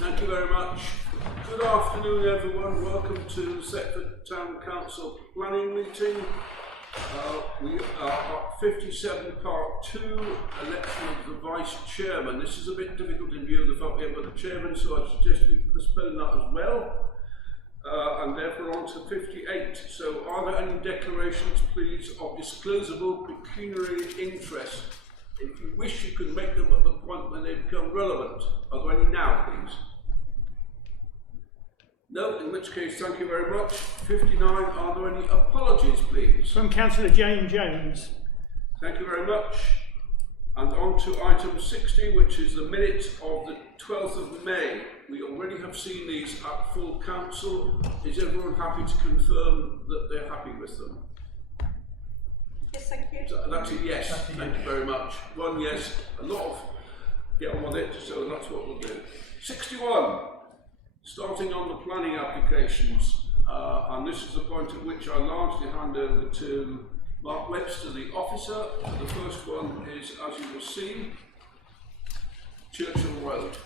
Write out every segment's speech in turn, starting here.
Thank you very much. Good afternoon, everyone. Welcome to the Thetford Town Council Planning Meeting. We are at 57 Part 2, election of the Vice Chairman. This is a bit difficult in view of the fact we haven't got a Chairman, so I suggest we postpone that as well. And therefore on to 58. So are there any declarations, please, of disclosable pecuniary interest? If you wish, you can make them at the point when they become relevant. Are there any now, please? No, in which case, thank you very much. 59, are there any apologies, please? From Councillor Jane Jones. Thank you very much. And on to item 60, which is the minutes of the 12th of May. We already have seen these at full council. Is everyone happy to confirm that they're happy with them? Yes, thank you. So that's a yes. Thank you very much. One yes, a lot of get on with it, so that's what we'll do. 61, starting on the planning applications, and this is the point at which I largely hand over to Mark Webster, the officer. The first one is, as you will see, Churchill Road.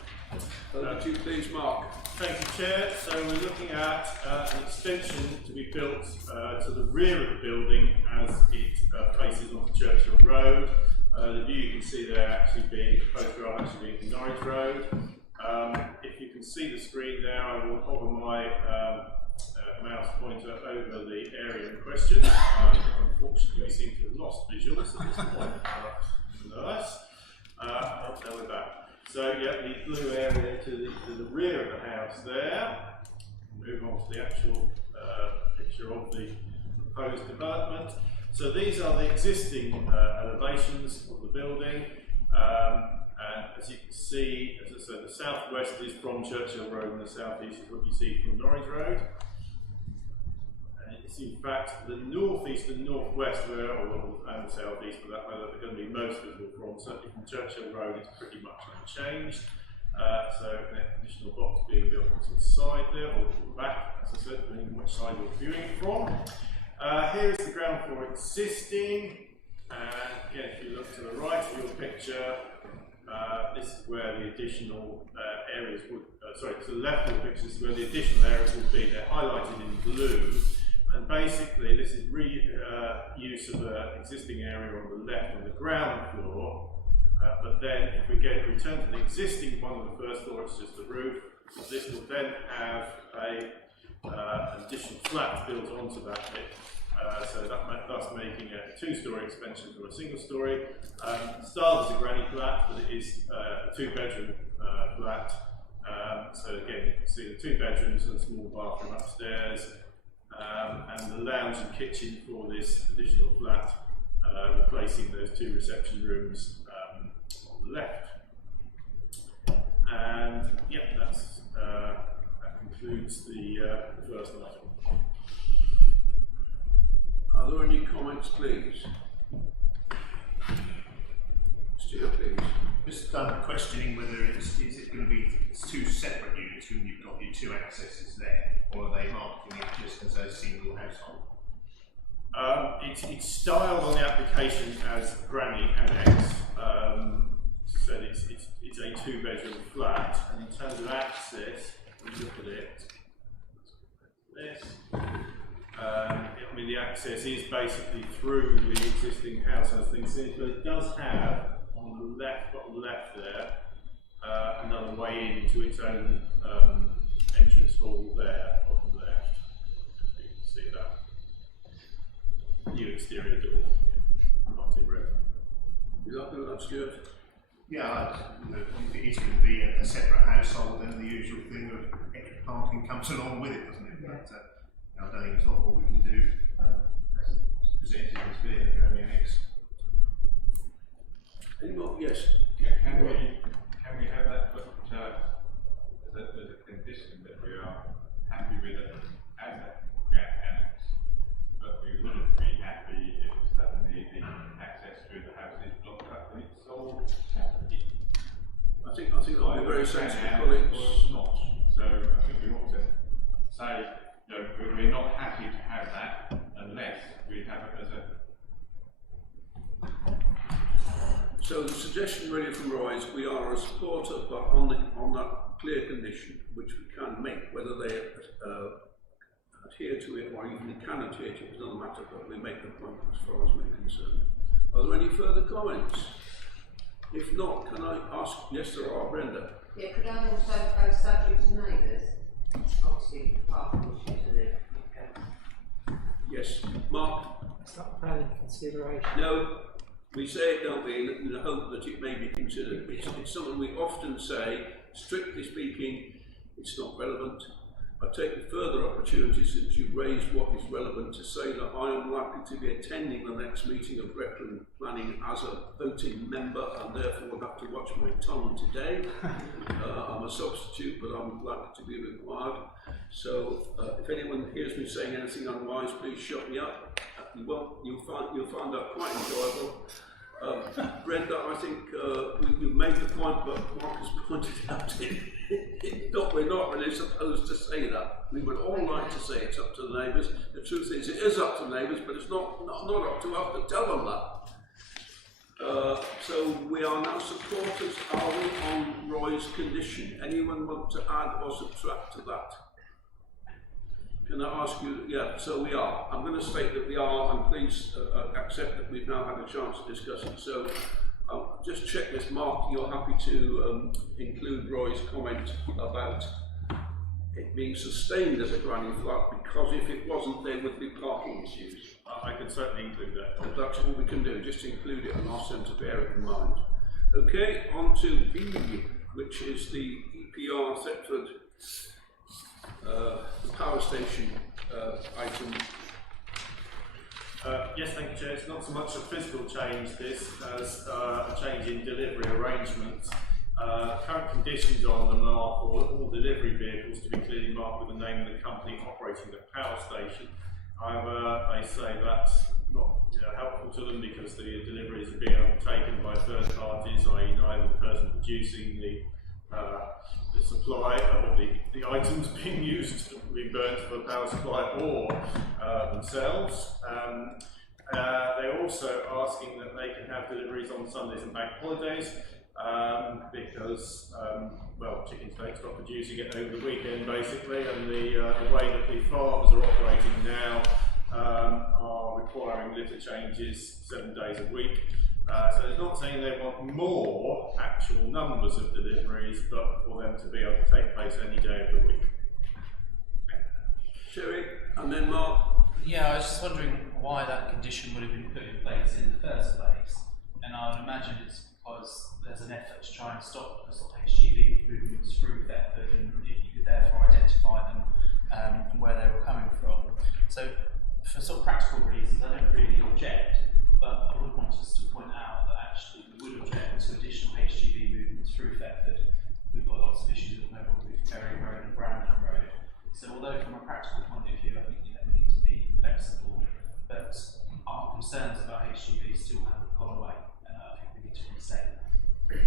Over to you, please, Mark. Thank you, Chair. So we're looking at an extension to be built to the rear of the building as it faces onto Churchill Road. The view you can see there actually being, the photograph actually being Norwich Road. If you can see the screen there, I will hover my mouse pointer over the area in question. Unfortunately, we seem to have lost visuals at this point. Nonetheless, there we're back. So yeah, the blue area to the rear of the house there. Move on to the actual picture of the proposed development. So these are the existing elevations of the building. And as you can see, as I said, the southwest is from Churchill Road and the southeast is what you see from Norwich Road. And it's in fact the northeast and northwest and the southeast for that matter, they're going to be most visible from. Certainly from Churchill Road, it's pretty much unchanged. So an additional box being built onto the side there, or the back, as I said, depending on which side you're viewing from. Here is the ground floor existing. And again, if you look to the right of your picture, this is where the additional areas would, to the left of the picture, this is where the additional areas would be. They're highlighted in blue. And basically, this is use of an existing area on the left on the ground floor. But then, if we return to the existing one on the first floor, it's just the roof. This will then have an additional flat built onto that bit. So thus making a two-storey expansion from a single-storey. Styled as a granny flat, but it is a two-bedroom flat. So again, you can see the two bedrooms and a small bathroom upstairs. And the lounge and kitchen for this additional flat, replacing those two reception rooms on the left. And yeah, that concludes the first item. Are there any comments, please? Stuart, please. Just questioning whether is it going to be two separate units when you've got your two accesses there, or are they marketing it just as a single household? It's styled on the application as granny annex. So it's a two-bedroom flat, and in terms of access, when you look at it, this. I mean, the access is basically through the existing house as things seem, but it does have on the left, bottom left there, another way into its own entrance hall there, bottom left. You can see that new exterior door, not in red. You like that, Stuart? Yeah, if it is going to be a separate household, then the usual thing of extra parking comes along with it, doesn't it? But, nowadays, not all we can do as presented as being a granny annex. Any more? Yes. Can we have that put as a condition that we are happy with it as a granny annex, but we wouldn't be happy if suddenly the access through the house is blocked up and it's sold separately. I think that would be very sensible, colleagues. Not. So I think we ought to say, no, we're not happy to have that unless we have it as a. So the suggestion really from Roy is we are a supporter, but on that clear condition, which we can make, whether they adhere to it or even can adhere to it is another matter, but we make the point as far as we're concerned. Are there any further comments? If not, can I ask? Yes, there are, Brenda. Yeah, could I also propose subject to neighbours? Obviously, parking issues are there. Okay. Yes, Mark? It's not planning consideration. No, we say it, don't we, in the hope that it may be considered. It's something we often say, strictly speaking, it's not relevant. I take the further opportunity, since you've raised what is relevant, to say that I am likely to be attending the next meeting of Recreation Planning as a voting member, and therefore will have to watch my tongue today. I'm a substitute, but I'm likely to be required. So if anyone hears me saying anything unwise, please shut me up. You won't. You'll find that quite enjoyable. Brenda, I think you've made the point, but Mark has pointed out we're not really supposed to say that. We would all like to say it's up to the neighbours. The truth is, it is up to the neighbours, but it's not up to us to tell them that. So we are now supporters, are we, on Roy's condition? Anyone want to add or subtract to that? Can I ask you? Yeah, so we are. I'm going to state that we are, and please accept that we've now had a chance to discuss it. So just check with Mark, you're happy to include Roy's comment about it being sustained as a granny flat, because if it wasn't, there would be parking issues. I can certainly include that. And that's all we can do, just include it and ask them to bear it in mind. Okay, on to B, which is the EPR Thetford power station item. Yes, thank you, Chair. It's not so much a physical change, this, as a change in delivery arrangements. Current conditions on them are for all delivery vehicles to be clearly marked with the name of the company operating the power station. However, they say that's not helpful to them because the deliveries are being undertaken by third parties, i.e. neither the person producing the supply or the items being used to be burnt for the power supply or themselves. They're also asking that they can have deliveries on Sundays and bank holidays because, well, chicken steaks stop producing it over the weekend basically, and the way that the farms are operating now are requiring litter changes 7 days a week. So it's not saying they want more actual numbers of deliveries, but for them to be able to take place any day of the week. Sherry, and then Mark. Yeah, I was just wondering why that condition would have been put in place in the first place, and I would imagine it's because there's an effort to try and stop HGV movements through Thetford, and you could therefore identify them and where they were coming from. So, for sort of practical reasons, I don't really object. But I would want us to point out that actually we would object to additional HGV movements through Thetford. We've got lots of issues at the moment with Ferry Road and Brandon Road. So although from a practical point of view I think we need to be flexible, but our concerns about HGV still haven't gone away, and I think we need to restate that.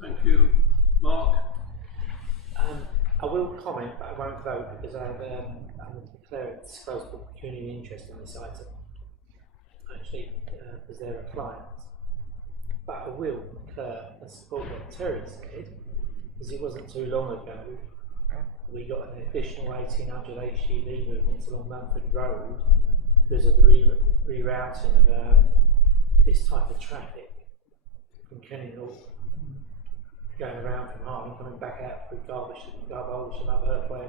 Thank you. Mark? I will comment, but I won't vote because I'm declaring disposable pecuniary interest in this item. Actually, because they're a client. But I will support what Terry said, because it wasn't too long ago we got an additional 1,800 HGV movements along Mumford Road because of the rerouting of this type of traffic from Kenilworth, going around from Harlem, coming back out through Garbalsham and up Earthway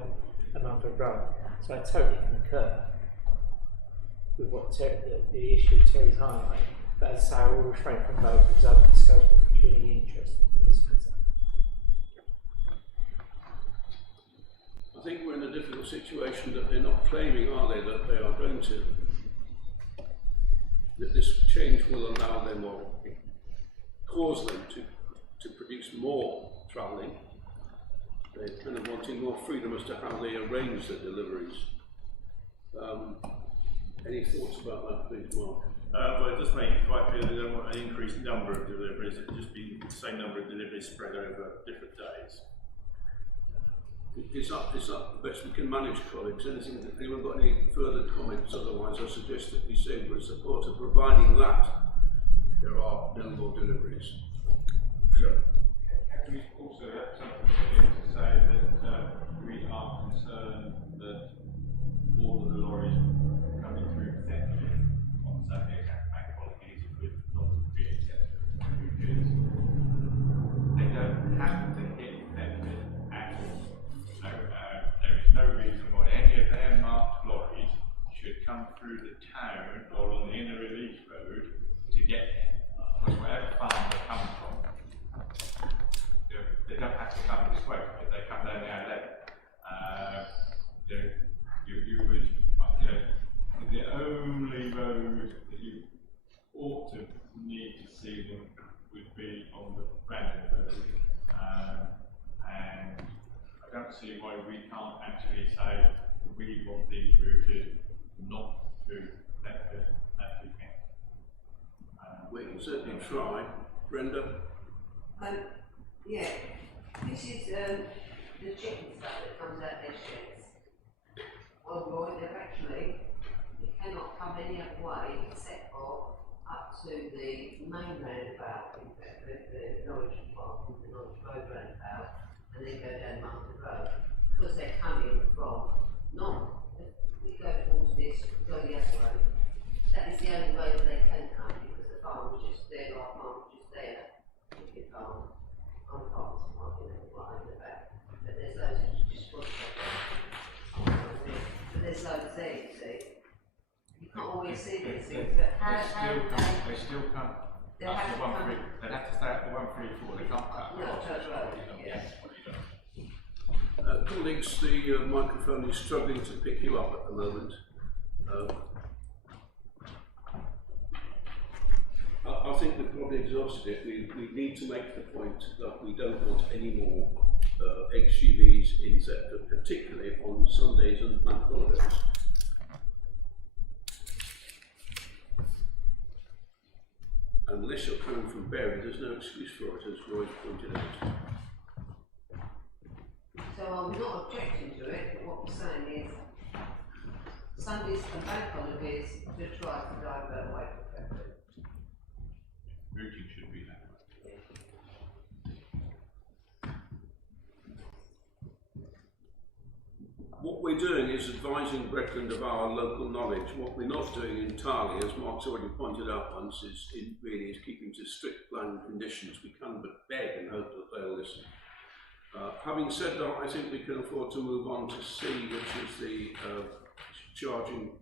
and Mumford Road. So I totally concur with what the issue Terry's highlighting, but as I say, I will refrain from vote because I have disposable pecuniary interest in this matter. I think we're in a difficult situation that they're not claiming, are they, that they are going to. That this change will allow them or cause them to produce more travelling. They're kind of wanting more freedom as to how they arrange their deliveries. Any thoughts about that, please, Mark? Well, it does make it quite clear they don't want an increased number of deliveries. It will just be the same number of deliveries spread over different days. Is that the best we can manage, colleagues? Anyone got any further comments? Otherwise, I suggest that we say we're in support of providing that there are no more deliveries. Sure. can we also have something to say that we are concerned that all of the lorries coming through Thetford on Saturday and bank holidays would not be accepted because they don't have to hit Thetford at all. So there is no reason why any of their marked lorries should come through the town or on the inner release road to get there. Because wherever farm they come from, they don't have to come this way, but they come down the A11. You would, the only road that you ought to need to see them would be on the Brandon Road. And I don't see why we can't actually say we want these routed not to Thetford at weekend. We can certainly try. Brenda? Yeah, this is the chicken stuff that comes out their sheds. Well, Roy, they're actually, it cannot come any other way except for up to the main roundabout, in fact, the Norwich Park, the Norwich Road roundabout, and then go down Martin Road. Because they're coming from, we go towards this, go the other way. That is the only way that they can come, because the farm was just there, our farm was just there. Wicked farm. On the farm, right in the back. But there's loads of just but there's loads there, you see. You can't always see these things, but how they still come. They have to come. They have to stay at the 134. They can't cut. No, Church Road, yeah. Colleagues, the microphone is struggling to pick you up at the moment. I think we've probably exhausted it. We need to make the point that we don't want any more HGVs in Thetford, particularly on Sundays and bank holidays. Unless you're coming from Bury, there's no excuse for it, as Roy pointed out. So I'm not objecting to it, but what we're saying is Sundays and bank holidays to try to divert away from Thetford. Routing should be that way. What we're doing is advising Breckland of our local knowledge. What we're not doing entirely, as Mark's already pointed out once, is keeping to strict planning conditions. We can but beg and hope that they'll listen. Having said that, I think we can afford to move on to C, which is the charging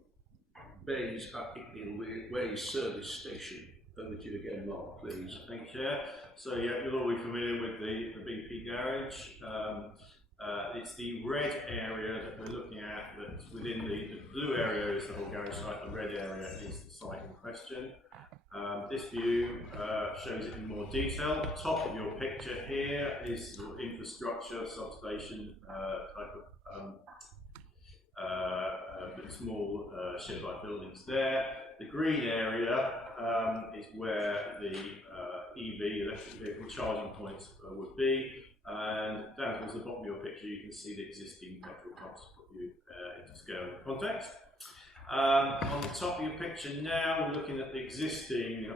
bays at Icknield Way service station. Over to you again, Mark, please. Thank you, Chair. So yeah, you'll all be familiar with the BP garage. It's the red area that we're looking at, that's within the blue area is the whole garage site, the red area is the site in question. This view shows it in more detail. The top of your picture here is the infrastructure, substation type of small shed-like buildings there. The green area is where the EV, electric vehicle charging points would be. And down towards the bottom of your picture, you can see the existing petrol pumps to put you into scale and context. On the top of your picture now, we're looking at the existing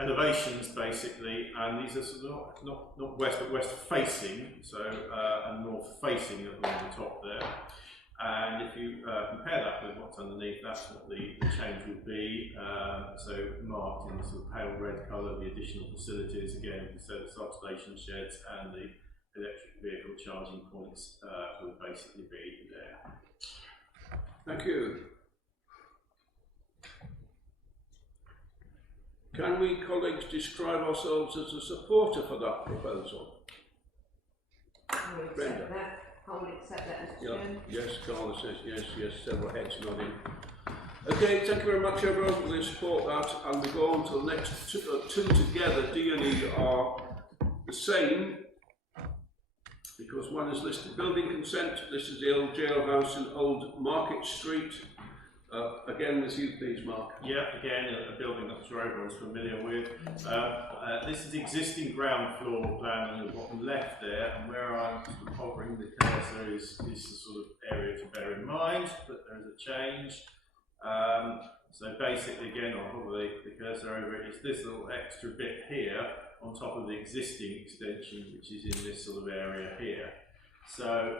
elevations basically, and these are sort of not west but west facing, so and north facing along the top there. And if you compare that with what's underneath, that's what the change would be. So marked in sort of pale red colour, the additional facilities, again, so the substation sheds and the electric vehicle charging points would basically be there. Thank you. Can we, colleagues, describe ourselves as a supporter for that proposal? I will accept that. I will accept that, Mr. Chairman. Yes, Carla says yes, several heads nodding. Okay, thank you very much everyone. We'll support that, and we go on to the next two together. D and E are the same, because one is listed building consent. This is the old jailhouse in Old Market Street. Again with you please, Mark. Yeah, again a building that I'm sure everyone's familiar with. This is the existing ground floor plan on the bottom left there, and where I'm sort of hovering the cursor is the sort of area to bear in mind, but there is a change. So basically, again, I'll put the cursor over it, it's this little extra bit here on top of the existing extension, which is in this sort of area here. So,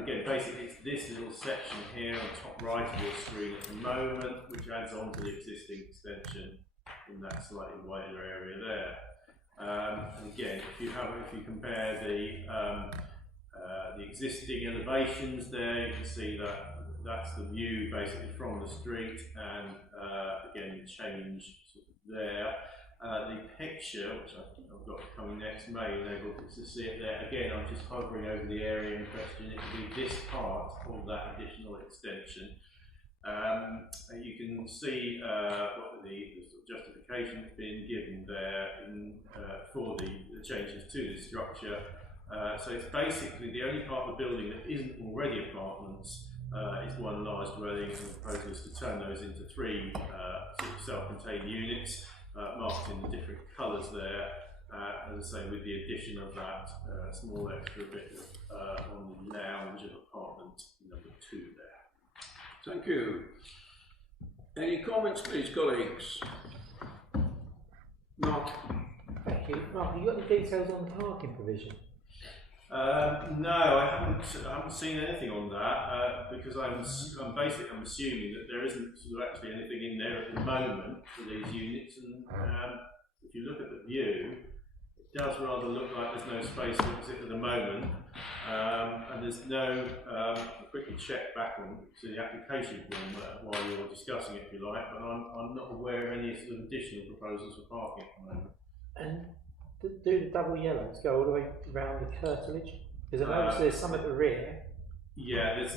again, basically it's this little section here on top right of your screen at the moment, which adds on to the existing extension in that slightly wider area there. And again, if you compare the existing elevations there, you can see that that's the view basically from the street, and again, the change sort of there. The picture, which I've got coming next, may enable to see it there. Again, I'm just hovering over the area in question. It will be this part of that additional extension. You can see what the justification has been given there for the changes to the structure. So it's basically the only part of the building that isn't already apartments is one large dwelling, and the proposal is to turn those into 3 sort of self-contained units, marked in the different colours there, as I say, with the addition of that small extra bit on the lounge of apartment number 2 there. Thank you. Any comments, please, colleagues? Mark? Thank you. Mark, have you got the details on the parking provision? No, I haven't seen anything on that because I'm assuming that there isn't sort of actually anything in there at the moment for these units, and if you look at the view, it does rather look like there's no space at the moment, and there's no. I'll quickly check back on to the application form while you're discussing it, if you like, but I'm not aware of any sort of additional proposals for parking at the moment. And do the double yellows go all the way around the curtilage? Because I noticed there's some at the rear. Yeah, there's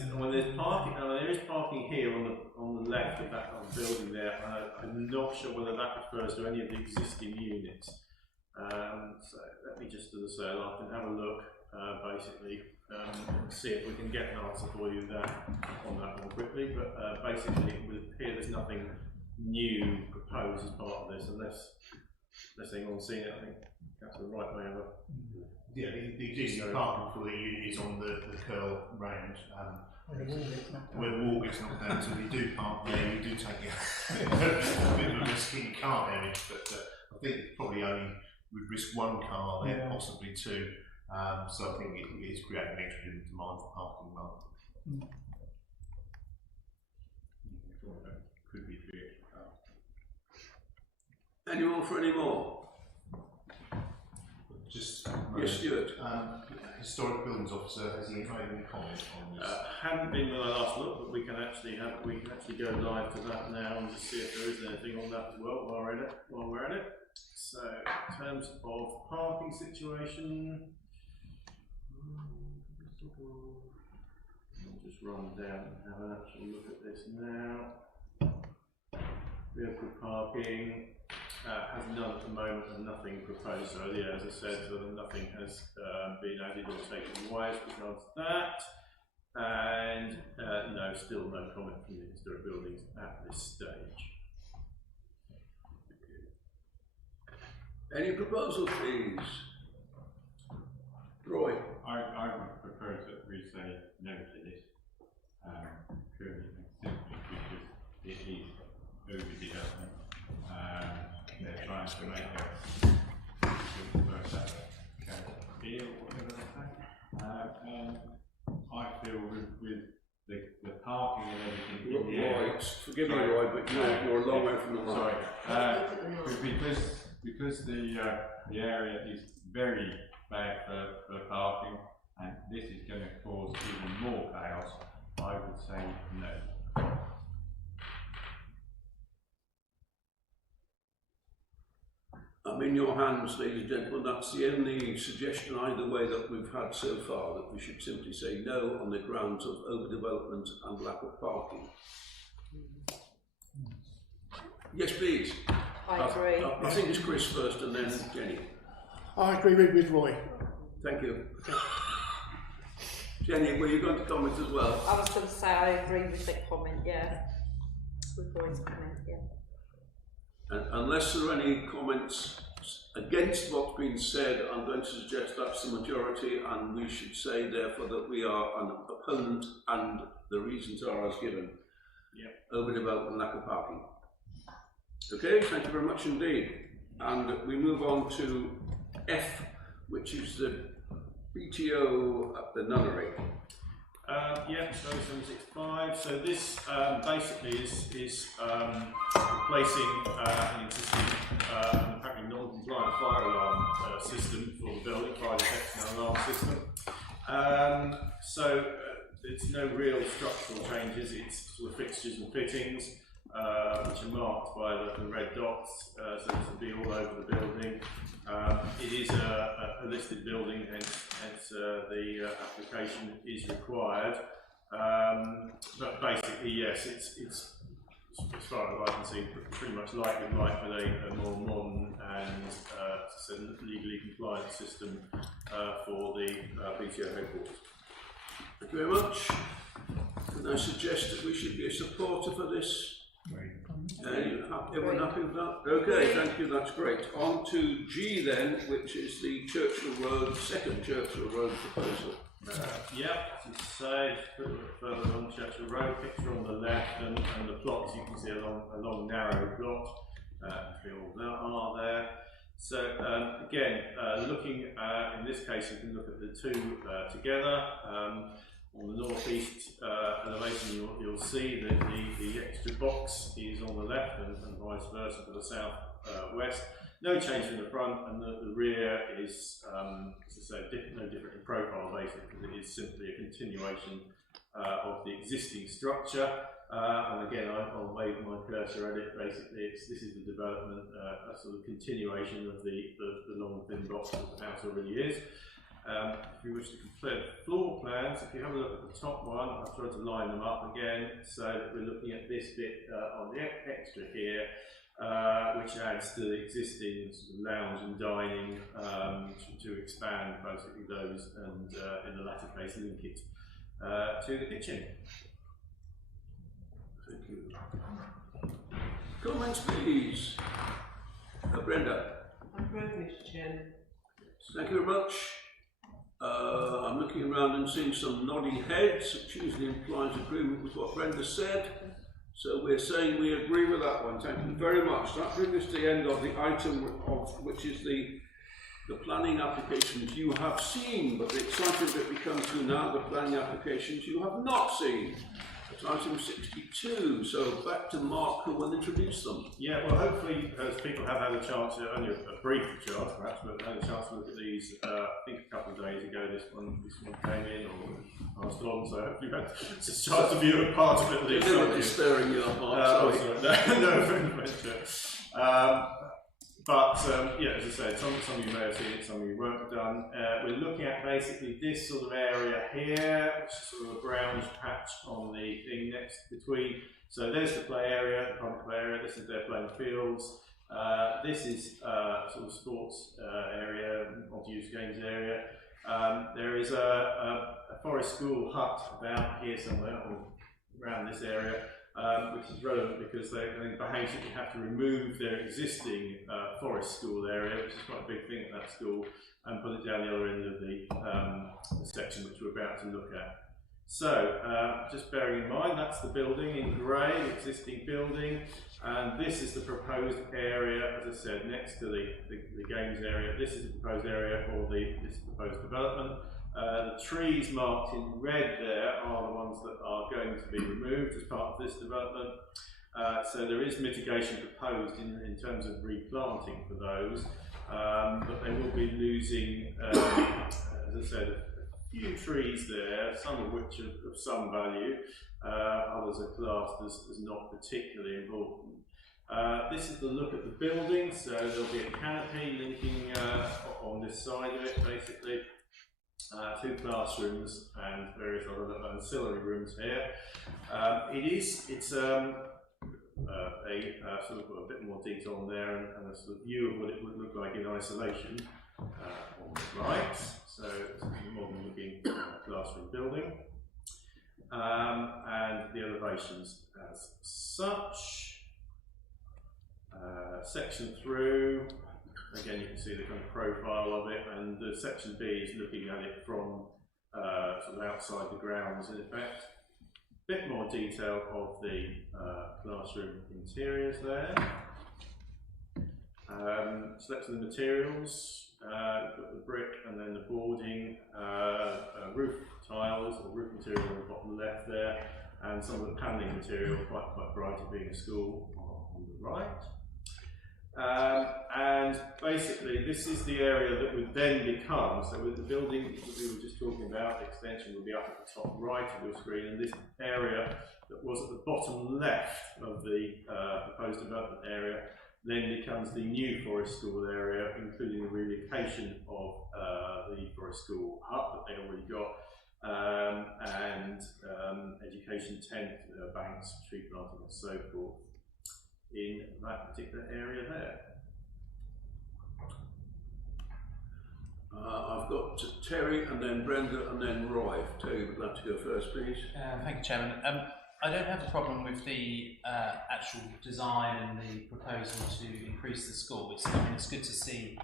parking. There is parking here on the left of that building there. I'm not sure whether that refers to any of the existing units. So let me just, as I say, I can have a look basically, see if we can get an answer for you on that one quickly. But basically, it would appear there's nothing new proposed as part of this, unless anyone's seen it. I think that's the right way over. Yeah, the existing parking for the unit is on the curl range. Where the wall gets knocked down, so we do park there, you do take a bit of a risk in your car damage, but I think probably only would risk 1 car there, possibly 2. So I think it is creating an extra demand for parking. Could be 3 extra cars. Anyone for any more? Just yes, Stuart. Historic Buildings Officer, has he made any comment on this? Hadn't been when I last looked, but we can actually go live to that now and just see if there is anything on that as well while we're at it. So in terms of parking situation, I'll just run down and have an actual look at this now. Vehicle parking. Has none at the moment and nothing proposed. So yeah, as I said, nothing has been added or taken away as regards to that. And no, still no comment from the historic buildings at this stage. Any proposal, please? Roy? I would propose that we say no to this, purely and simply because it is overdevelopment. They're trying to make a deal, whatever they say. And I feel with the parking and everything in the area. Forgive me, Roy, but you're a long way from the mic. Sorry. Because the area is very bad for parking, and this is going to cause even more chaos, I would say no. I'm in your hands, ladies and gentlemen. That's the only suggestion either way that we've had so far, that we should simply say no on the grounds of overdevelopment and lack of parking. Yes, please. I agree. I think it's Chris first and then Jenny. I agree with Roy. Thank you. Jenny, were you going to comment as well? I was going to say I agree with the comment, yeah. With Roy's comment, yeah. Unless there are any comments against what's been said, I'm going to suggest that's the majority, and we should say therefore that we are an opponent and the reasons are as given. over and about the lack of parking. Okay, thank you very much indeed. And we move on to F, which is the BTO at the nunnery. So 765. So this basically is replacing an existing apparently non-compliant fire alarm system for the building, fire detection and alarm system. It's no real structural changes. It's sort of fixtures and fittings which are marked by the red dots, so this will be all over the building. It is a listed building, hence the application is required. But basically, yes, it's as far as I can see, pretty much like with life with a more modern and legally compliant system for the BTO headquarters. Thank you very much. And I suggest that we should be a supporter for this. Everyone happy with that? Okay, thank you, that's great. On to G then, which is the Churchill Road, second Churchill Road proposal. As you say, a little bit further on Churchill Road, picture on the left, and the plots you can see a long narrow plot. The fields are there. So again, looking in this case, you can look at the two together. On the northeast elevation, you'll see that the extra box is on the left and vice versa for the south west. No change in the front, and the rear is, as I say, no different in profile basically, because it is simply a continuation of the existing structure. And again, I'll wave my cursor at it. Basically, this is the development, a sort of continuation of the long thin box that the house already is. If you wish to compare the floor plans, if you have a look at the top one, I've tried to line them up again, so that we're looking at this bit on the extra here, which adds to the existing sort of lounge and dining to expand basically those, and in the latter case link it to the kitchen. Thank you. Comments please. Brenda. Approve, Mr. Chairman. Thank you very much. I'm looking around and seeing some nodding heads, which usually implies agreement with what Brenda said. So we're saying we agree with that one. Thank you very much. That brings us to the end of the item, which is the planning applications you have seen, but the exciting bit we come to now, the planning applications you have not seen. It's item 62, so back to Mark, who will introduce them. Yeah, well, hopefully, as people have had a chance, only a brief chance perhaps, but had a chance to look at these, I think a couple of days ago, this one came in, or passed along, so hopefully you've had a chance to view a part of it at least. Deliberately stirring your heart, sorry. No, yeah, as I said, some of you may have seen it, some of you won't have done. We're looking at basically this sort of area here, which is sort of a brownish patch on the thing next between. So there's the play area, the public play area, this is their playing fields. This is sort of sports area, multi-use games area. There is a forest school hut about here somewhere, or around this area. Which is relevant because they basically have to remove their existing forest school area, which is quite a big thing at that school, and put it down the other end of the section which we're about to look at. So, just bearing in mind, that's the building in grey, the existing building, and this is the proposed area, as I said, next to the games area. This is the proposed area for this proposed development. The trees marked in red there are the ones that are going to be removed as part of this development. So there is mitigation proposed in terms of replanting for those, but they will be losing, as I said, a few trees there, some of which are of some value, others are classed as not particularly important. This is the look at the building, so there'll be a canopy linking on this side of it basically. Two classrooms and various other ancillary rooms here. It's sort of got a bit more detail on there and a sort of view of what it would look like in isolation on the right. So it's a modern looking classroom building. And the elevations as such. Section through. Again, you can see the kind of profile of it, and the section B is looking at it from sort of outside the grounds in effect. bit more detail of the classroom interiors there. Selection of the materials, got the brick and then the boarding, roof tiles or roof material on the bottom left there, and some of the panelling material, quite bright, it being a school, on the right. And basically this is the area that would then become, so with the building that we were just talking about, the extension will be up at the top right of your screen, and this area that was at the bottom left of the proposed development area then becomes the new Forest School area, including the relocation of the Forest School hut that they already got, and education tent, banks, tree planting and so forth in that particular area there. I've got Terry and then Brenda and then Roy. Terry would like to go first, please. Thank you, Chairman. I don't have a problem with the actual design and the proposal to increase the school. It's good to see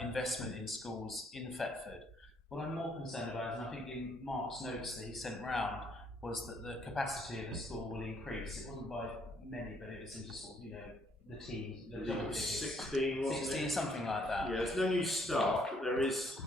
investment in schools in Thetford. What I'm more concerned about, and I think in Mark's notes that he sent round, was that the capacity of the school will increase. It wasn't by many, but it was into sort of, the teams, the double figures. 16, wasn't 16, it? something like that. Yeah, there's no new staff, but there is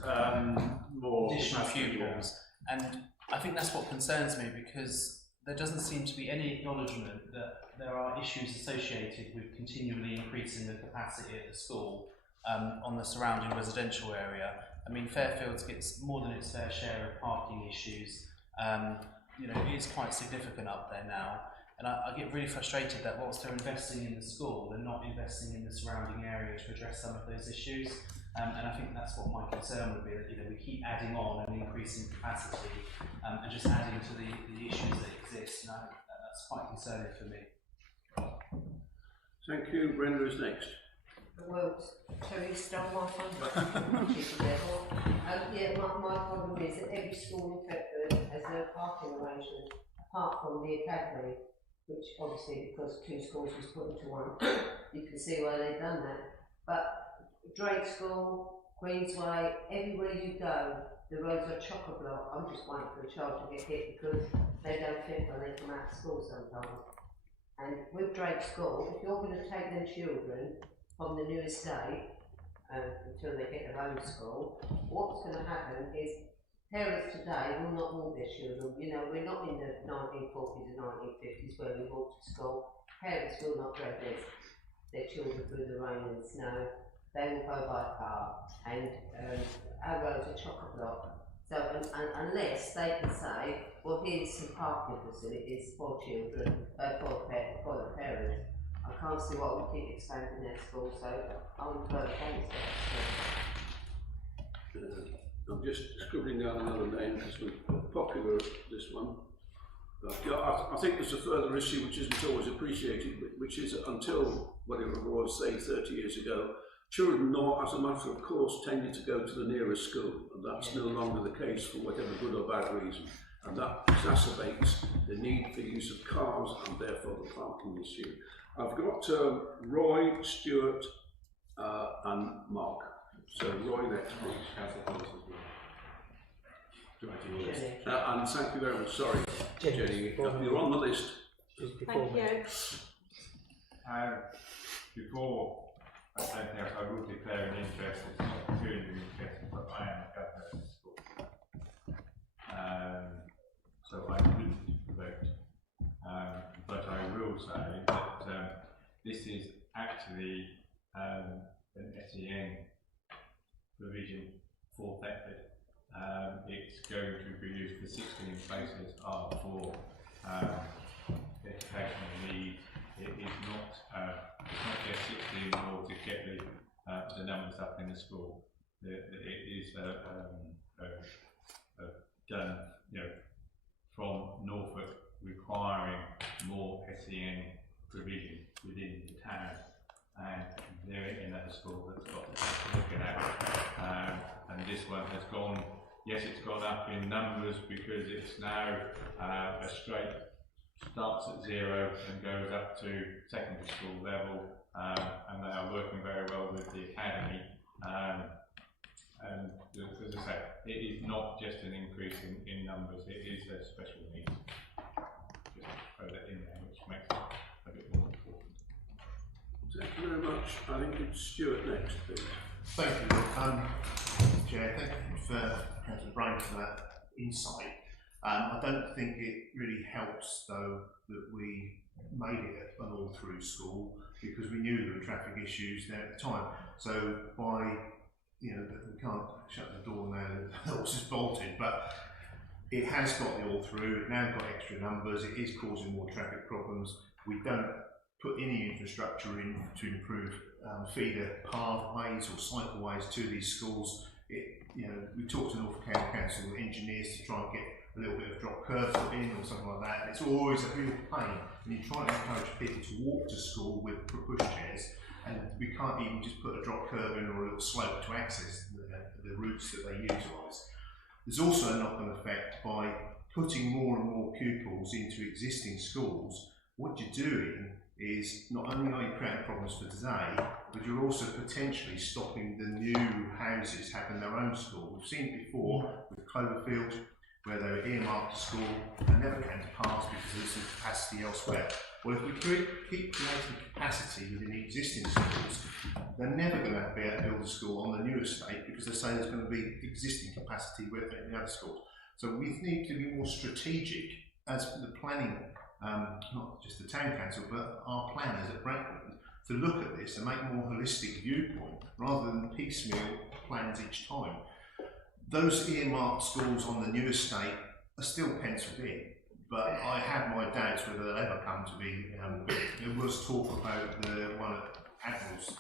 more additional capacity, pupils. And I think that's what concerns me, because there doesn't seem to be any acknowledgement that there are issues associated with continually increasing the capacity at the school on the surrounding residential area. I mean, Fairfields gets more than its fair share of parking issues. It is quite significant up there now. And I get really frustrated that whilst they're investing in the school, they're not investing in the surrounding area to address some of those issues. And I think that's what my concern would be, that we keep adding on and increasing capacity and just adding to the issues that exist. And I think that's quite concerning for me. Thank you. Brenda is next. Well, Terry stole my phone. My problem is that every school in Thetford has no parking arrangement apart from the academy, which obviously, because 2 schools was put into 1, you can see why they've done that. But Drake School, Queensway, everywhere you go, the roads are chock-a-block. I'm just waiting for the child to get hit because they don't fit when they come out of school sometimes. And with Drake School, if you're going to take them children from the new estate until they get their own school, what's going to happen is parents today will not walk their children. We're not in the 1940s and 1950s where we walked to school. Parents will not drag their children through the rain and snow. They will go by car, and our roads are chock-a-block. So unless they can say, well, here's some parking facilities for children, for the parents, I can't see why we keep expanding their school, so I would vote against it. I'm just scribbling down another name because we're popular, this one. I think there's a further issue which isn't always appreciated, which is until whatever it was, say 30 years ago, children not, as a matter of course, tended to go to the nearest school, and that's no longer the case for whatever good or bad reason. And that exacerbates the need for use of cars and therefore the parking issue. I've got Roy, Stuart, and Mark. So Roy next, please. And thank you very much. Sorry, Jenny, you're on the list. Thank you. Before I say anything else, I will declare an interest. It's not purely an interest, but I am a governor of the school. So I wouldn't vote. But I will say that this is actually an SEN provision for Thetford. It's going to be used for 16 places are for educational needs. It is not just 16 more to get the numbers up in the school. It is done, from Norfolk requiring more SEN provision within the town, and there ain't another school that's got looking at it. And this one has gone. Yes, it's gone up in numbers because it's now a straight, starts at 0 and goes up to secondary school level, and they are working very well with the academy. And as I say, it is not just an increase in numbers, it is a special needs. further in there, which makes it a bit more important. Thank you very much. I think it's Stuart next, please. Thank you, Chair. Thank you for Councillor Brain for that insight. I don't think it really helps, though, that we made it an all-through school because we knew there were traffic issues there at the time. So by, we can't shut the door now the horse is bolted, but it has got the all-through. It now got extra numbers. It is causing more traffic problems. We don't put any infrastructure in to improve feeder pathways or cycleways to these schools. We talked to Norfolk County Council engineers to try and get a little bit of drop curves put in or something like that. It's always a real pain when you try to encourage people to walk to school with push chairs, and we can't even just put a drop curve in or a little slope to access the routes that they utilise. There's also a knock-on effect by putting more and more pupils into existing schools. What you're doing is not only are you creating problems for today, but you're also potentially stopping the new houses having their own school. We've seen it before with Cloverfield, where they were earmarked to school and never came to pass because there's some capacity elsewhere. Well, if we keep creating capacity within the existing schools, they're never going to be able to build a school on the new estate because they're saying there's going to be existing capacity in the other schools. So we need to be more strategic as the planning, not just the town council, but our planners at Brentwood, to look at this and make a more holistic viewpoint rather than piecemeal plans each time. Those earmarked schools on the new estate are still penciled in, but I have my doubts whether they'll ever come to be built. There was talk about the one at Admiral's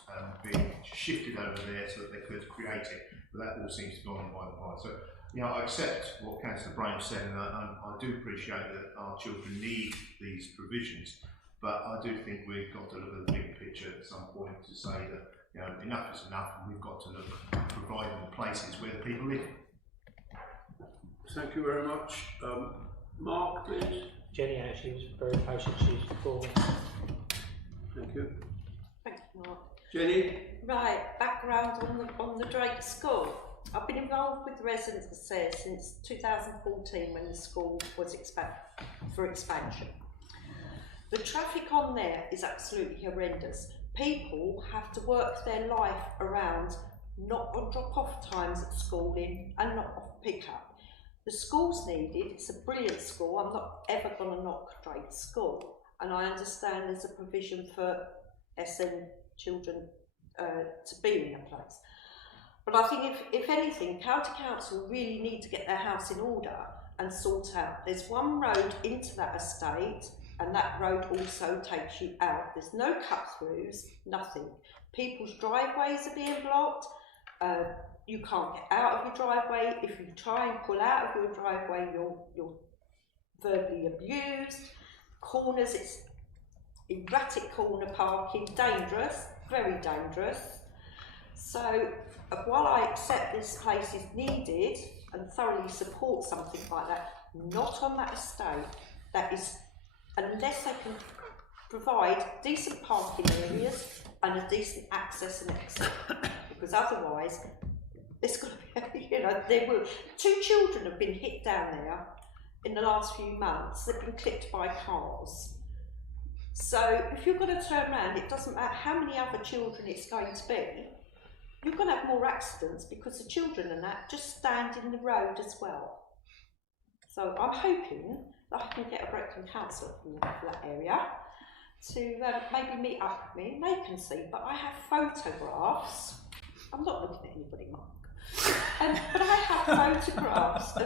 being shifted over there so that they could create it, but that all seems to go on by the by. So, I accept what Councillor Brain said, and I do appreciate that our children need these provisions, but I do think we've got to look at the big picture at some point to say that enough is enough, and we've got to look at providing the places where the people live. Thank you very much. Mark, please. Jenny actually was very patient. She was before me. Thank you. Thank you, Mark. Jenny? Right, background on the Drake School. I've been involved with the residents there since 2014 when the school was for expansion. The traffic on there is absolutely horrendous. People have to work their life around not on drop-off times at schooling and not off pick-up. The school's needed, it's a brilliant school, I'm not ever going to knock Drake School, and I understand there's a provision for SN children to be in a place. But I think if anything, County Council really need to get their house in order and sort out. There's one road into that estate, and that road also takes you out. There's no cut-throughs, nothing. People's driveways are being blocked. You can't get out of your driveway. If you try and pull out of your driveway, you're verbally abused. Corners, it's erratic corner parking, dangerous, very dangerous. So while I accept this place is needed and thoroughly support something like that, not on that estate, that is, unless they can provide decent parking areas and a decent access and exit, because otherwise there's going to be, there will. 2 children have been hit down there in the last few months. They've been clipped by cars. So if you're going to turn around, it doesn't matter how many other children it's going to be, you're going to have more accidents because the children and that just stand in the road as well. So I'm hoping that I can get a Brecon councillor for that area to maybe meet up with me and they can see. But I have photographs. I'm not looking at anybody, Mark. But I have photographs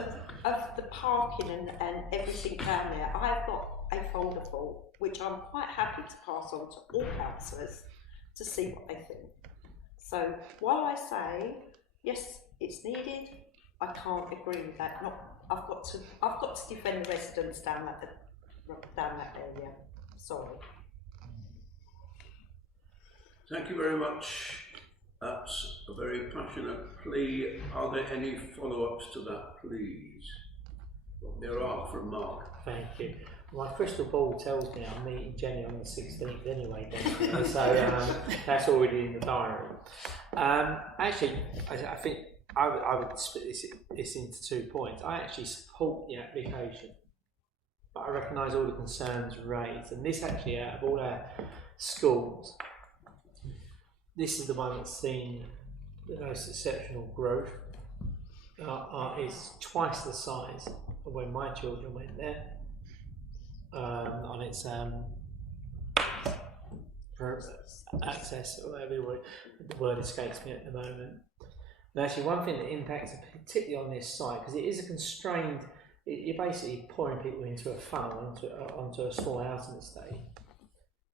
of the parking and everything down there. I have got a folder full, which I'm quite happy to pass on to all councillors to see what they think. So while I say yes, it's needed, I can't agree with that. I've got to defend the residents down that area. Sorry. Thank you very much. That's a very passionate plea. Are there any follow-ups to that, please? There are from Mark. Thank you. My crystal ball tells me I'm meeting Jenny on the 16th anyway, definitely. So that's already in the diary. Actually, I think I would split this into 2 points. I actually support the application. but I recognise all the concerns raised, and this actually, out of all our schools, this is the one that's seen the most exceptional growth. It's twice the size of when my children went there. On its access, or whatever the word escapes me at the moment. And actually, one thing that impacts particularly on this site, because it is a constrained, you're basically pouring people into a funnel, onto a small housing estate.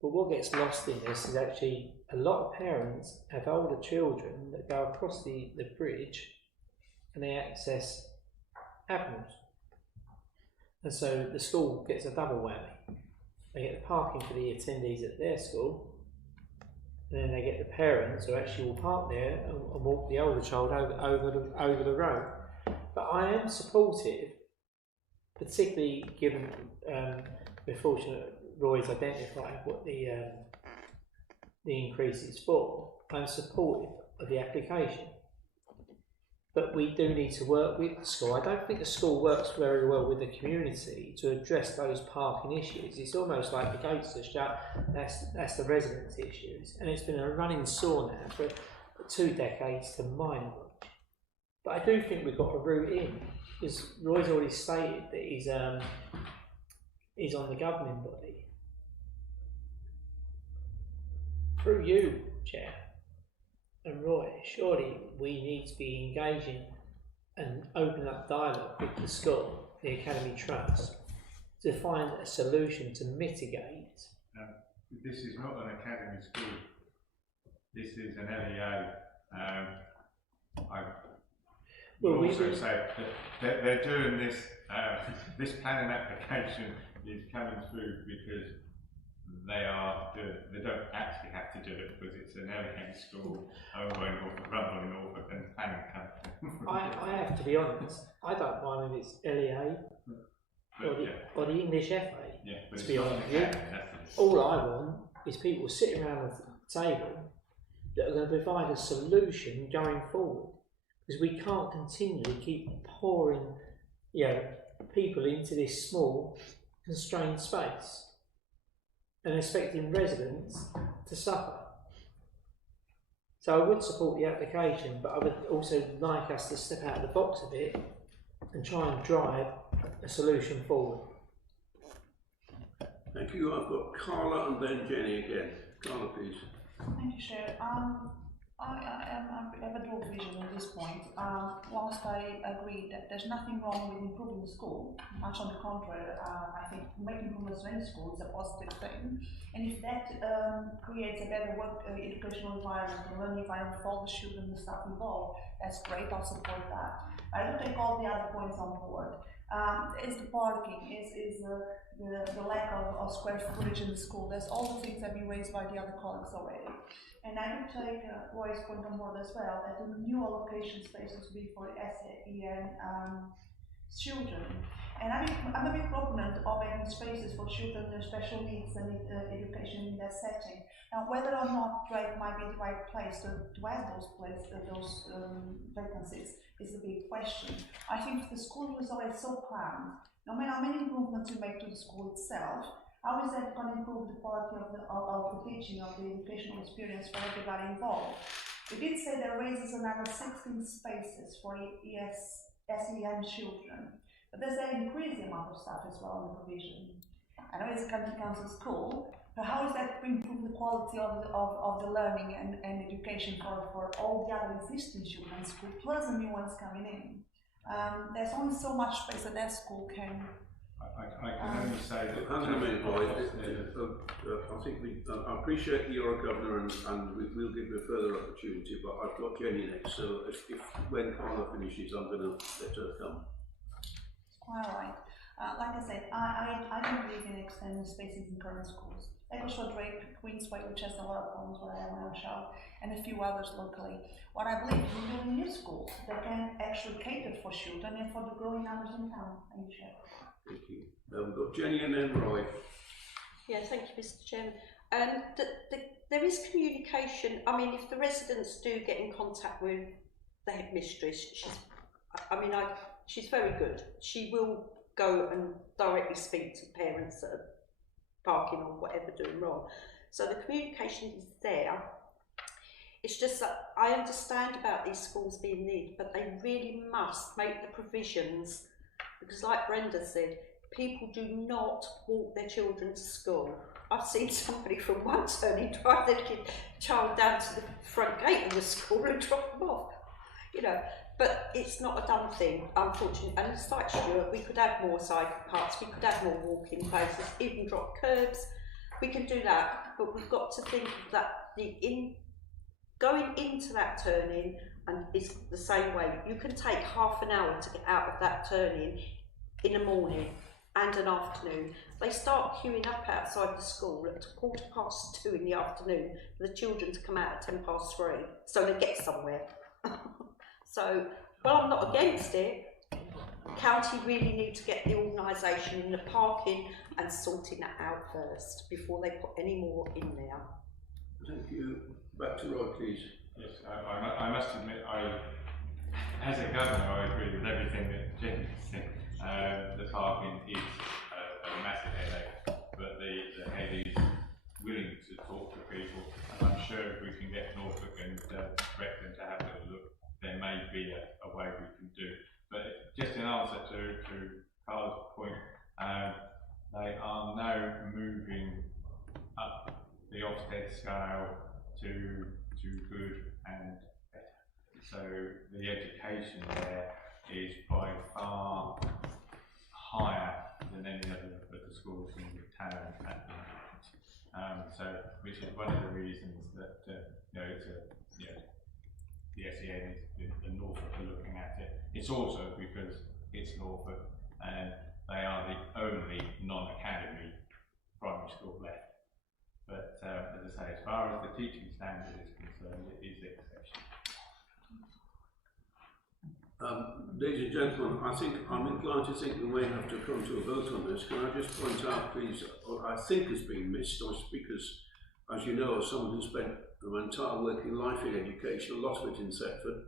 But what gets lost in this is actually a lot of parents have older children that go across the bridge and they access avenues. And so the school gets a double whammy. They get the parking for the attendees at their school, and then they get the parents who actually will park there and walk the older child over the road. But I am supportive, particularly given we're fortunate Roy's identified what the increase is for. I'm supportive of the application. But we do need to work with the school. I don't think the school works very well with the community to address those parking issues. It's almost like the gates are shut, that's the residents' issues. And it's been a running sore now for 2 decades to my knowledge. But I do think we've got a route in, because Roy's already stated that he's on the governing body. Through you, Chair, and Roy, surely we need to be engaging and opening up dialogue with the school, the Academy Trust, to find a solution to mitigate. This is not an academy school. This is an LEA. I will also say that they're doing this. This planning application is coming through because they don't actually have to do it, because it's an LEA school owned by Norfolk, run by Norfolk, and planning company. I have to be honest, I don't mind if it's LEA or the English FA. Yeah, but to be honest with you, all I want is people sitting around the table that are going to provide a solution going forward, because we can't continually keep pouring, people into this small, constrained space and expecting residents to suffer. So I would support the application, but I would also like us to step out of the box a bit and try and drive a solution forward. Thank you. I've got Carla and then Jenny again. Carla, please. Thank you, Chair. I have a dual vision at this point. Whilst I agree that there's nothing wrong with improving the school, much on the contrary, I think making improvements in any school is a positive thing. And if that creates a better work educational environment, a learning environment for all the children and the staff involved, that's great, I'll support that. I will take all the other points on board. Is the parking, is the lack of square footage in the school. There's all the things that have been raised by the other colleagues already. And I do take Roy's point on board as well, that the new allocation spaces will be for SEN children. And I'm a big proponent of having spaces for children with special needs and education in their setting. Now, whether or not Drake might be the right place to add those vacancies is a big question. I think the school was always so crammed. No matter how many improvements you make to the school itself, how is that going to improve the quality of the teaching, of the educational experience for everybody involved? We did say there raises another 16 spaces for SEN children, but there's an increasing amount of staff as well in the provision. I know it's a county council school, but how is that to improve the quality of the learning and education for all the other existing children in school, plus the new ones coming in? There's only so much space that school can. I can only say that. Hang on a minute, Roy. I think I appreciate you're a governor, and we'll give you a further opportunity. But I've got Jenny next, so when Carla finishes, I'm going to let her come. All right. Like I said, I don't believe in extending spaces in current schools. Eccleshall Drake, Queensway, which has a lot of problems where I am now, Shell, and a few others locally. What I believe is in building new schools that can actually cater for children and for the growing numbers in town. Thank you, Chair. Thank you. We've got Jenny and then Roy. Yeah, thank you, Mr. Chairman. There is communication. I mean, if the residents do get in contact with the headmistress, she's very good. She will go and directly speak to parents that are parking or whatever doing wrong. So the communication is there. It's just that I understand about these schools being needed, but they really must make the provisions, because like Brenda said, people do not walk their children to school. I've seen somebody from one turning drive their child down to the front gate of the school and drop them off, you know. But it's not a done thing, unfortunately. And it's like Stuart, we could have more cycle paths, we could have more walking places, even drop curbs. We can do that, but we've got to think that going into that turning and is the same way. You can take half an hour to get out of that turning in the morning and an afternoon. They start queuing up outside the school at 2:15 in the afternoon for the children to come out at 3:10, so they get somewhere. So, well, I'm not against it. The county really need to get the organisation in the parking and sorting that out first before they put any more in there. Thank you. Back to Roy, please. Yes, I must admit, as a governor, I agree with everything that Jenny said. The parking is a massive headache, but the head is willing to talk to people. And I'm sure if we can get Norfolk and Wrexham to have a look, there may be a way we can do. But just in answer to Carl's point, they are now moving up the Ofsted scale to good and better. So the education there is by far higher than any other of the schools in the town at the moment. So, which is one of the reasons that the SEN and Norfolk are looking at it. It's also because it's Norfolk and they are the only non-academy primary school left. But as I say, as far as the teaching standard is concerned, it is the exception. Ladies and gentlemen, I'm inclined to think we may have to come to a vote on this. Can I just point out, please, what I think has been missed, or because, as you know, as someone who spent my entire working life in education, a lot of it in Thetford,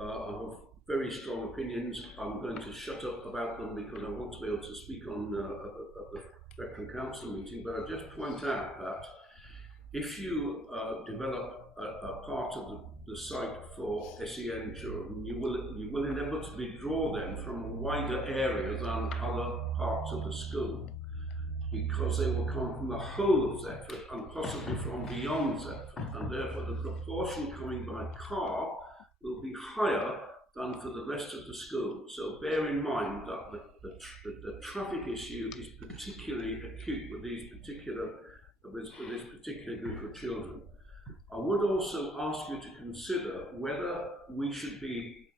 I have very strong opinions. I'm going to shut up about them because I want to be able to speak on at the Veteran Council meeting, but I'll just point out that if you develop a part of the site for SEN children, you will inevitably draw them from a wider area than other parts of the school, because they will come from the whole of Thetford and possibly from beyond Thetford, and therefore the proportion coming by car will be higher than for the rest of the school. So bear in mind that the traffic issue is particularly acute with this particular group of children. I would also ask you to consider whether we should be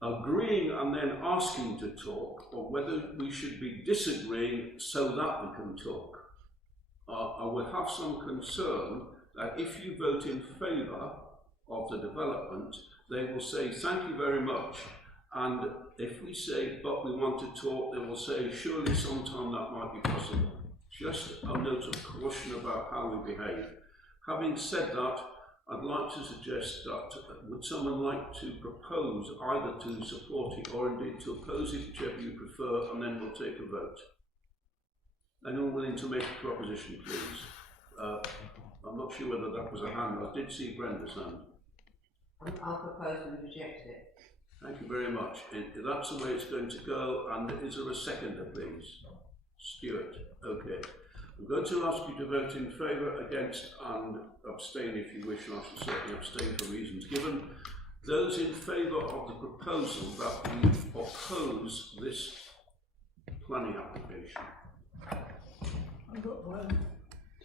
agreeing and then asking to talk, or whether we should be disagreeing so that we can talk. I would have some concern that if you vote in favour of the development, they will say thank you very much, and if we say but we want to talk, they will say surely sometime that might be possible. Just a note of caution about how we behave. Having said that, I'd like to suggest that would someone like to propose either to support it or indeed to oppose it, whichever you prefer, and then we'll take a vote. Anyone willing to make a proposition, please? I'm not sure whether that was a hand. I did see Brenda's hand. I'll propose we reject it. Thank you very much. That's the way it's going to go. And is there a seconder, please? Stuart. Okay. I'm going to ask you to vote in favour, against, and abstain if you wish, and I shall certainly abstain for reasons given. Those in favour of the proposal that we oppose this planning application. I've got 1,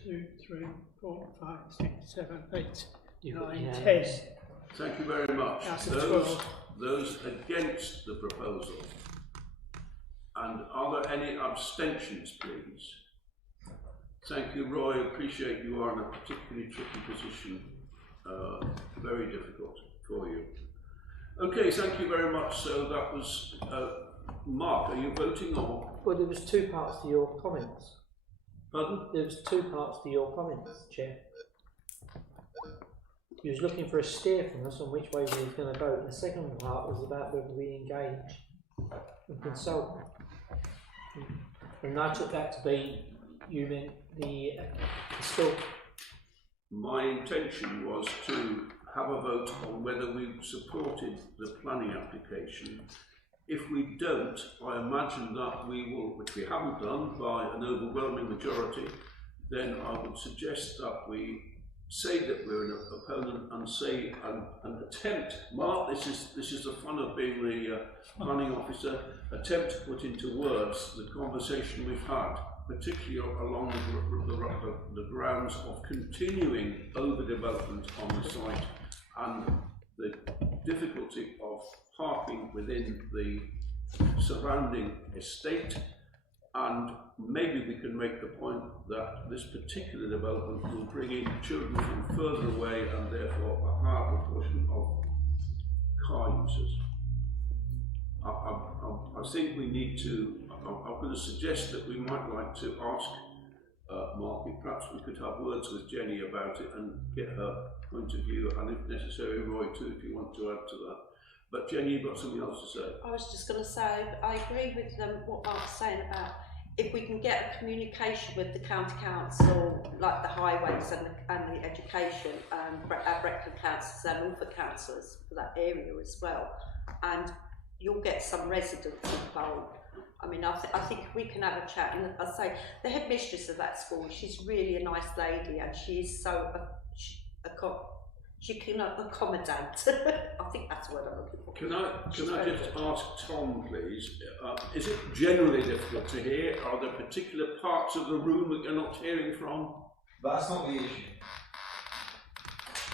2, 3, 4, 5, 6, 7, 8, 9, 10. Thank you very much. Those against the proposal. And are there any abstentions, please? Thank you, Roy. I appreciate you are in a particularly tricky position. Very difficult for you. Okay, thank you very much. So that was Mark. Are you voting on? Well, there was two parts to your comments. Pardon? There was two parts to your comments, Chair. He was looking for a steer from us on which way we were going to vote. The second part was about whether we engage and consult. And I took that to be, you meant the school? My intention was to have a vote on whether we supported the planning application. If we don't, I imagine that we will, which we haven't done by an overwhelming majority, then I would suggest that we say that we're an opponent and say and attempt, Mark, this is the fun of being the planning officer, attempt to put into words the conversation we've had, particularly along the grounds of continuing overdevelopment on the site and the difficulty of parking within the surrounding estate, and maybe we can make the point that this particular development will bring in children from further away and therefore a higher proportion of car users. I think we need to, I'm going to suggest that we might like to ask Mark if perhaps we could have words with Jenny about it and get her point of view, and if necessary Roy too, if you want to add to that. But Jenny, you've got something else to say? I was just going to say, I agree with what Mark's saying about if we can get a communication with the county council, like the highways and the education, our Brecon councillors and Norfolk councillors for that area as well, and you'll get some residents involved. I mean, I think we can have a chat, and I say the headmistress of that school, she's really a nice lady, and she is so she can accommodate. I think that's what I'm looking for. Can I just ask Tom, please? Is it generally difficult to hear? Are there particular parts of the room that you're not hearing from? That's not the issue.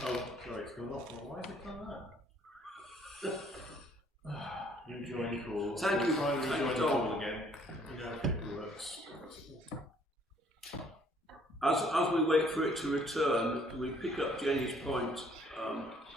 Oh, sorry, it's gone off. Why is it done that? You join call. Thank you. Finally Thank join you, the Tom. call again. You know how it works. As we wait for it to return, we pick up Jenny's point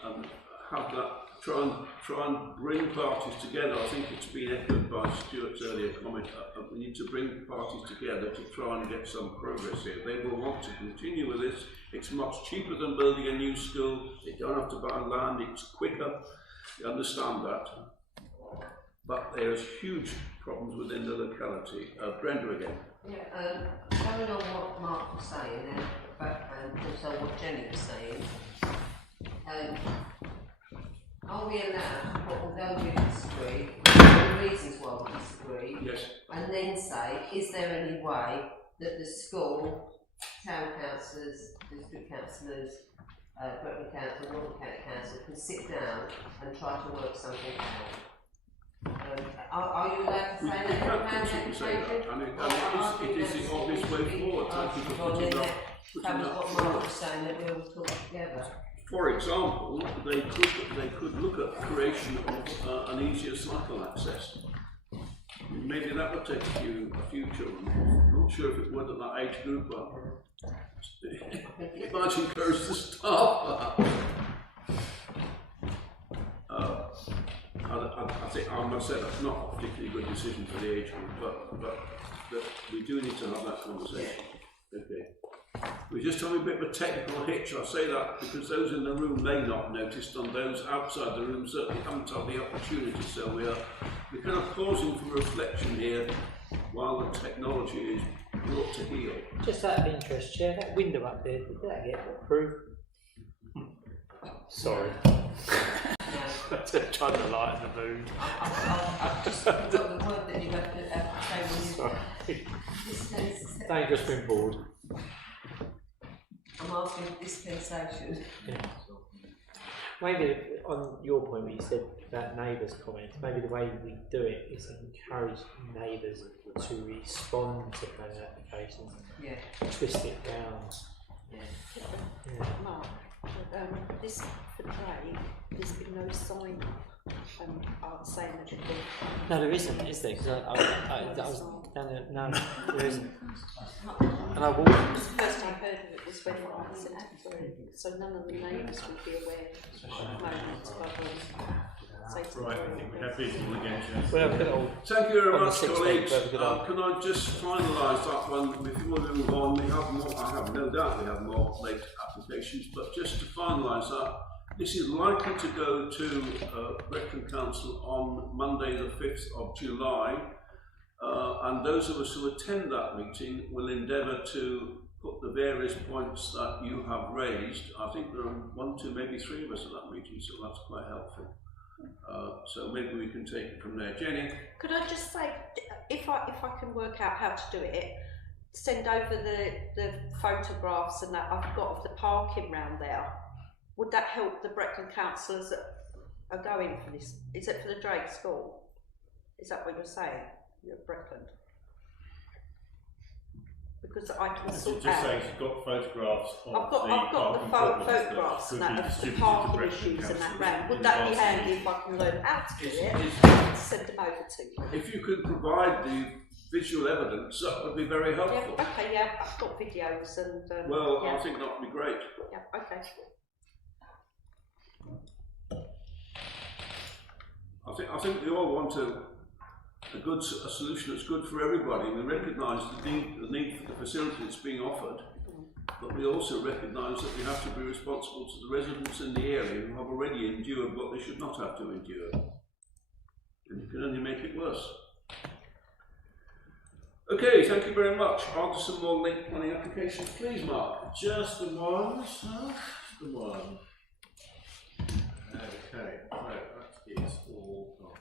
and have that try and bring parties together. I think it's been echoed by Stuart's earlier comment. We need to bring parties together to try and get some progress here. They will want to continue with this. It's much cheaper than building a new school. They don't have to buy land. It's quicker. You understand that. But there's huge problems within the locality. Brenda again. Yeah, going on what Mark was saying and also what Jenny was saying, are we allowed, although we disagree, the reasons why we disagree, yes, and then say, is there any way that the school, town councillors, district councillors, Brecon Council, Norfolk County Council can sit down and try to work something out? Are you allowed to say that in the application? It is the obvious way forward. Thank you for putting that. That was what Mark was saying, that we all talk together. For example, they could look at creation of an easier cycle access. Maybe that would take a few children. I'm not sure if it would at that age group, but it might encourage the staff. I think I must say that's not a particularly good decision for the age group, but we do need to have that conversation. Okay. We're just having a bit of a technical hitch. I say that because those in the room may not have noticed, and those outside the room certainly haven't had the opportunity. So we're kind of pausing for reflection here while the technology is brought to heel. Just out of interest, Chair, that window up there, did that get approved? Sorry. Trying to lighten the mood. I've just got the word that you have to say. Sorry. Dangerous been bored. I'm asking dispensation. Yeah. Maybe on your point where you said about neighbours' comments, maybe the way we do it is encourage neighbours to respond to those applications. Yeah. Twist it round. Yeah. Yeah. Mark, this for today, there's been no sign saying that you've been. No, there isn't, is there? Because I was down there. No, there isn't. And I walked. The first I heard of it was when I sent it through, so none of the neighbours would be aware at the moment. Right, I think we have people again. Well, I've got it all. Thank you very much, 16th, colleagues. but Can I just finalise that one before we move on? We have more. I have no doubt we have more late applications, but just to finalise that, this is likely to go to Brecon Council on Monday the 5th of July. and those of us who attend that meeting will endeavour to put the various points that you have raised. I think there are 1, 2, maybe 3 of us at that meeting, so that's quite helpful. So maybe we can take it from there. Jenny? Could I just say, if I can work out how to do it, send over the photographs and that I've got of the parking round there. Would that help the Brecon councillors that are going for this? Is it for the Drake School? Is that what you're saying? You're at Brecon? Because I can sort just out. saying she's got photographs of I've got the photographs and that of the parking issues and that round. Would that be handy if I can learn how to do it and send them over to you? If you could provide the visual evidence, that would be very helpful. Yeah, okay, yeah, I've got videos and. Well, yeah. I think that would be great. Yeah, okay. I think we all want a solution that's good for everybody. We recognise the need for the facility that's being offered, but we also recognise that we have to be responsible to the residents in the area who have already endured what they should not have to endure. And you can only make it worse. Okay, thank you very much. On to some more late planning applications, please, Mark. Just the one, sir. Just the one. Okay, right, that is all gone.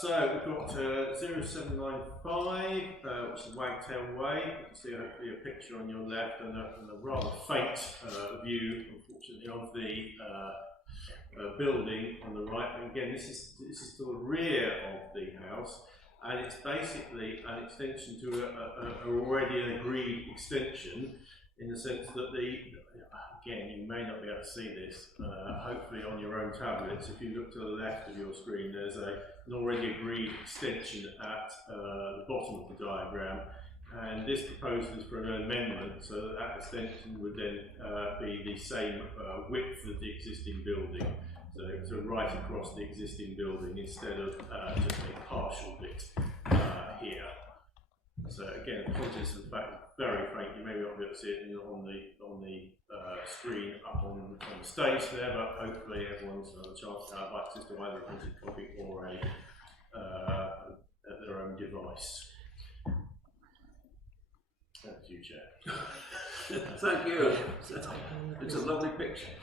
So we've got 0795, which is Wagtail Way. You can see hopefully a picture on your left and a rather faint view, unfortunately, of the building on the right. And again, this is to the rear of the house, and it's basically an extension to an already agreed extension, in the sense that again, you may not be able to see this, hopefully on your own tablets. If you look to the left of your screen, there's an already agreed extension at the bottom of the diagram, and this proposal is for an amendment, so that extension would then be the same width as the existing building, so right across the existing building instead of just a partial bit here. So again, apologies for the fact it's very faint. You may not be able to see it on the screen up on the stage there, but hopefully everyone's had a chance to have access to either a printed copy or their own device. Thank you, Chair. Thank you. It's a lovely picture.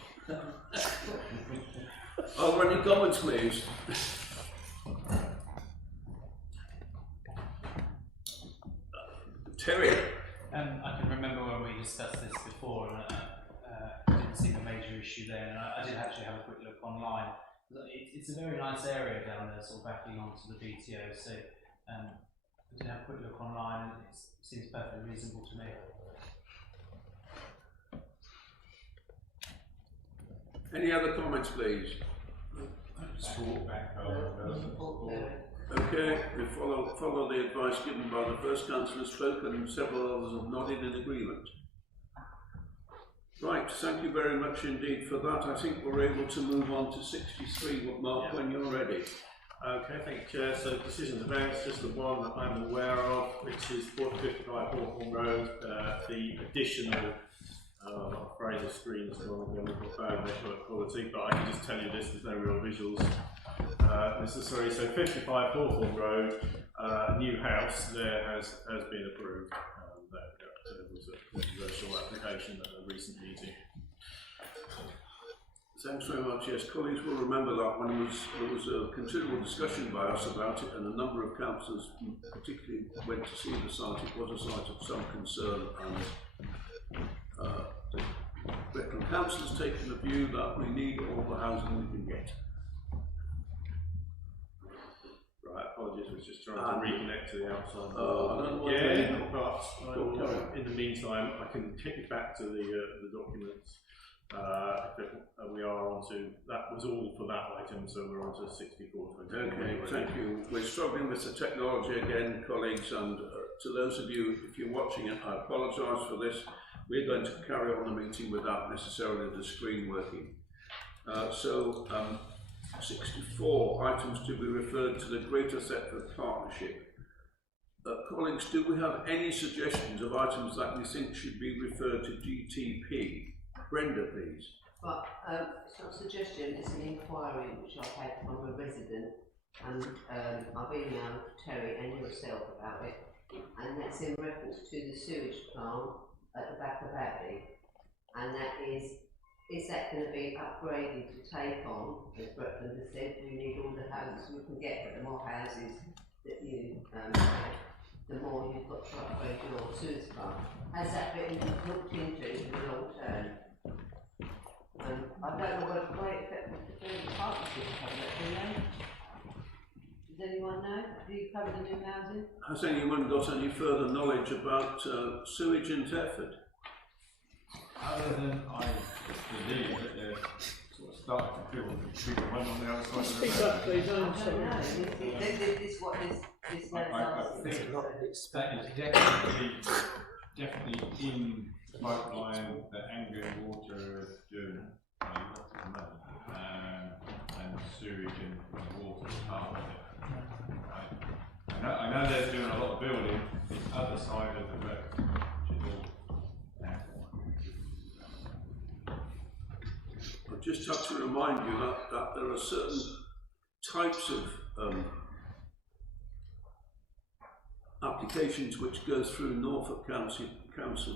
Are there any comments, please? Terry. I can remember when we discussed this before, and it didn't seem a major issue then. And I did actually have a quick look online. It's a very nice area down there, sort of backing onto the BTO. So I did have a quick look online, and it seems perfectly reasonable to me. Any other comments, please? Support back Okay, we follow the advice given by the first councillor spoke, and several others have nodded in agreement. Right, thank you very much indeed for that. I think we're able to move on to 63, Mark, when you're ready. Okay, thank you, Chair. So decision to bounce, just the one that I'm aware of, which is 455 Hawthorne Road, the additional, I'm afraid the screen is not going to put bad network quality, but I can just tell you this, there's no real visuals. Necessary. So 55 Hawthorne Road, new house there has been approved. That was a controversial application at a recent meeting. Thanks very much. Yes, colleagues will remember that when there was a considerable discussion by us about it, and a number of councillors particularly went to see the site. It was a site of some concern, and the Brecon Council has taken the view that we need all the housing we can get. Right, apologies, I was just trying to reconnect to the outside. I don't know what but in the meantime, I can take you back to the documents. We are on to, that was all for that item, so we're on to 64. Okay, thank you. We're struggling with the technology again, colleagues, and to those of you, if you're watching it, I apologise for this. We're going to carry on the meeting without necessarily the screen working. 64 items to be referred to the Greater Thetford Partnership. Colleagues, do we have any suggestions of items that we think should be referred to GTP? Brenda, please. But it's not a suggestion, it's an inquiry which I've had from a resident and I've emailed Terry and yourself about it, and that's in reference to the sewage plant at the back of Abbey, and that is that going to be upgraded to take on, as Bretland has said, we need all the houses we can get, but the more houses that you have, the more you've got to upgrade your sewage plant. Has that been looked into in the long term? I don't know what way it affects the partnership cover that, do they? Does anyone know? Do you cover the new housing? Has anyone got any further knowledge about sewage in Thetford? Other than I believe that they're sort of starting to build a bigger one on the other side of the Speak road. up, please. I I'm don't sorry. know. This what this man's asking. It's not, That is definitely in the pipeline that Anglian Water is doing a lot of the money, and sewage and water is part of it. I know they're doing a lot of building the other side of the road, which is all I just have to remind you that there are certain types of applications which go through Norfolk County Council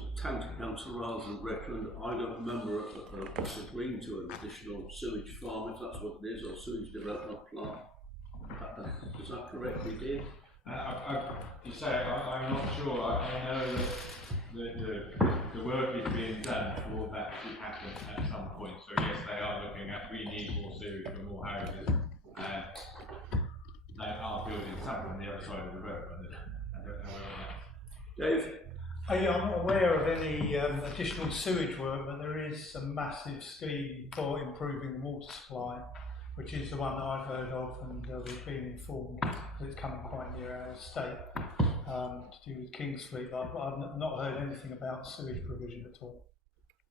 rather than Bretland. I don't remember us agreeing to an additional sewage farm, if that's what it is, or sewage development plant. Is that correct? We did. you say, I'm not sure. I know that the work is being done for that to happen at some point. So yes, they are looking at, we need more sewage for more houses, and they are building something on the other side of the road. I don't know where Dave? I'm not aware of any additional sewage work, but there is a massive scheme for improving the water supply, which is the one that I've heard of, and we've been informed that it's coming quite near our estate, to do with Kingsfleet, but I've not heard anything about sewage provision at all.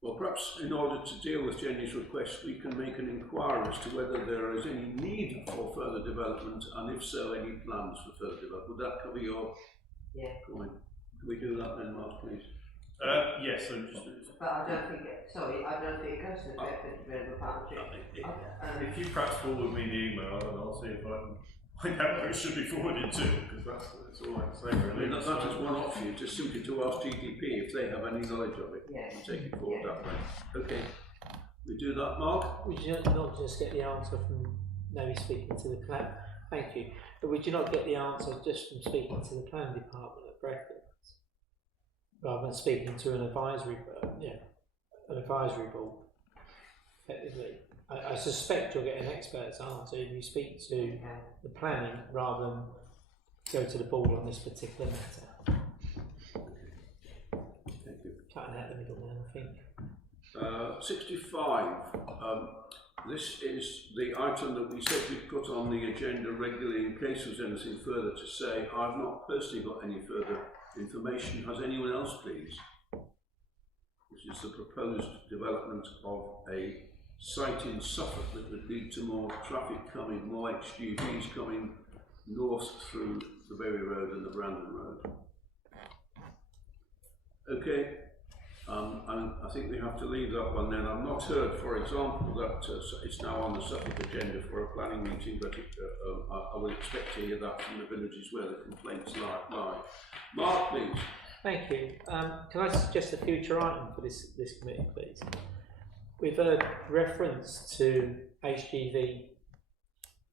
Well, perhaps in order to deal with Jenny's request, we can make an inquiry as to whether there is any need for further development, and if so, any plans for further development. Would that cover your point? Can we do that then, Mark, please? Yes, so But I don't think it, sorry, I don't think it goes to the Thetford Development Partnership. if you perhaps forward me the email, and I'll see if I can find out where it should be forwarded to, because that's all I can say I really. mean, that is one option, just simply to ask GDP if they have any knowledge of it, and take it forward that way. Okay, we do that, Mark? would you not just get the answer from maybe speaking to the plan? Thank you. But would you not get the answer just from speaking to the planning department at Bretland, rather than speaking to an advisory board? Effectively, I suspect you'll get an expert's answer if you speak to the planning rather than go to the board on this particular matter. Thank you. Cutting out the middleman, I think. 65. This is the item that we said we'd put on the agenda regularly in case there's anything further to say. I've not personally got any further information. Has anyone else, please? This is the proposed development of a site in Suffolk that would lead to more traffic coming, more HGVs coming north through the Berry Road and the Brandon Road. Okay, and I think we have to leave that one then. I've not heard, for example, that it's now on the Suffolk agenda for a planning meeting, but I will expect to hear that from the villages where the complaints lie. Mark, please. Thank you. Can I suggest a future item for this committee, please? We've heard reference to HGV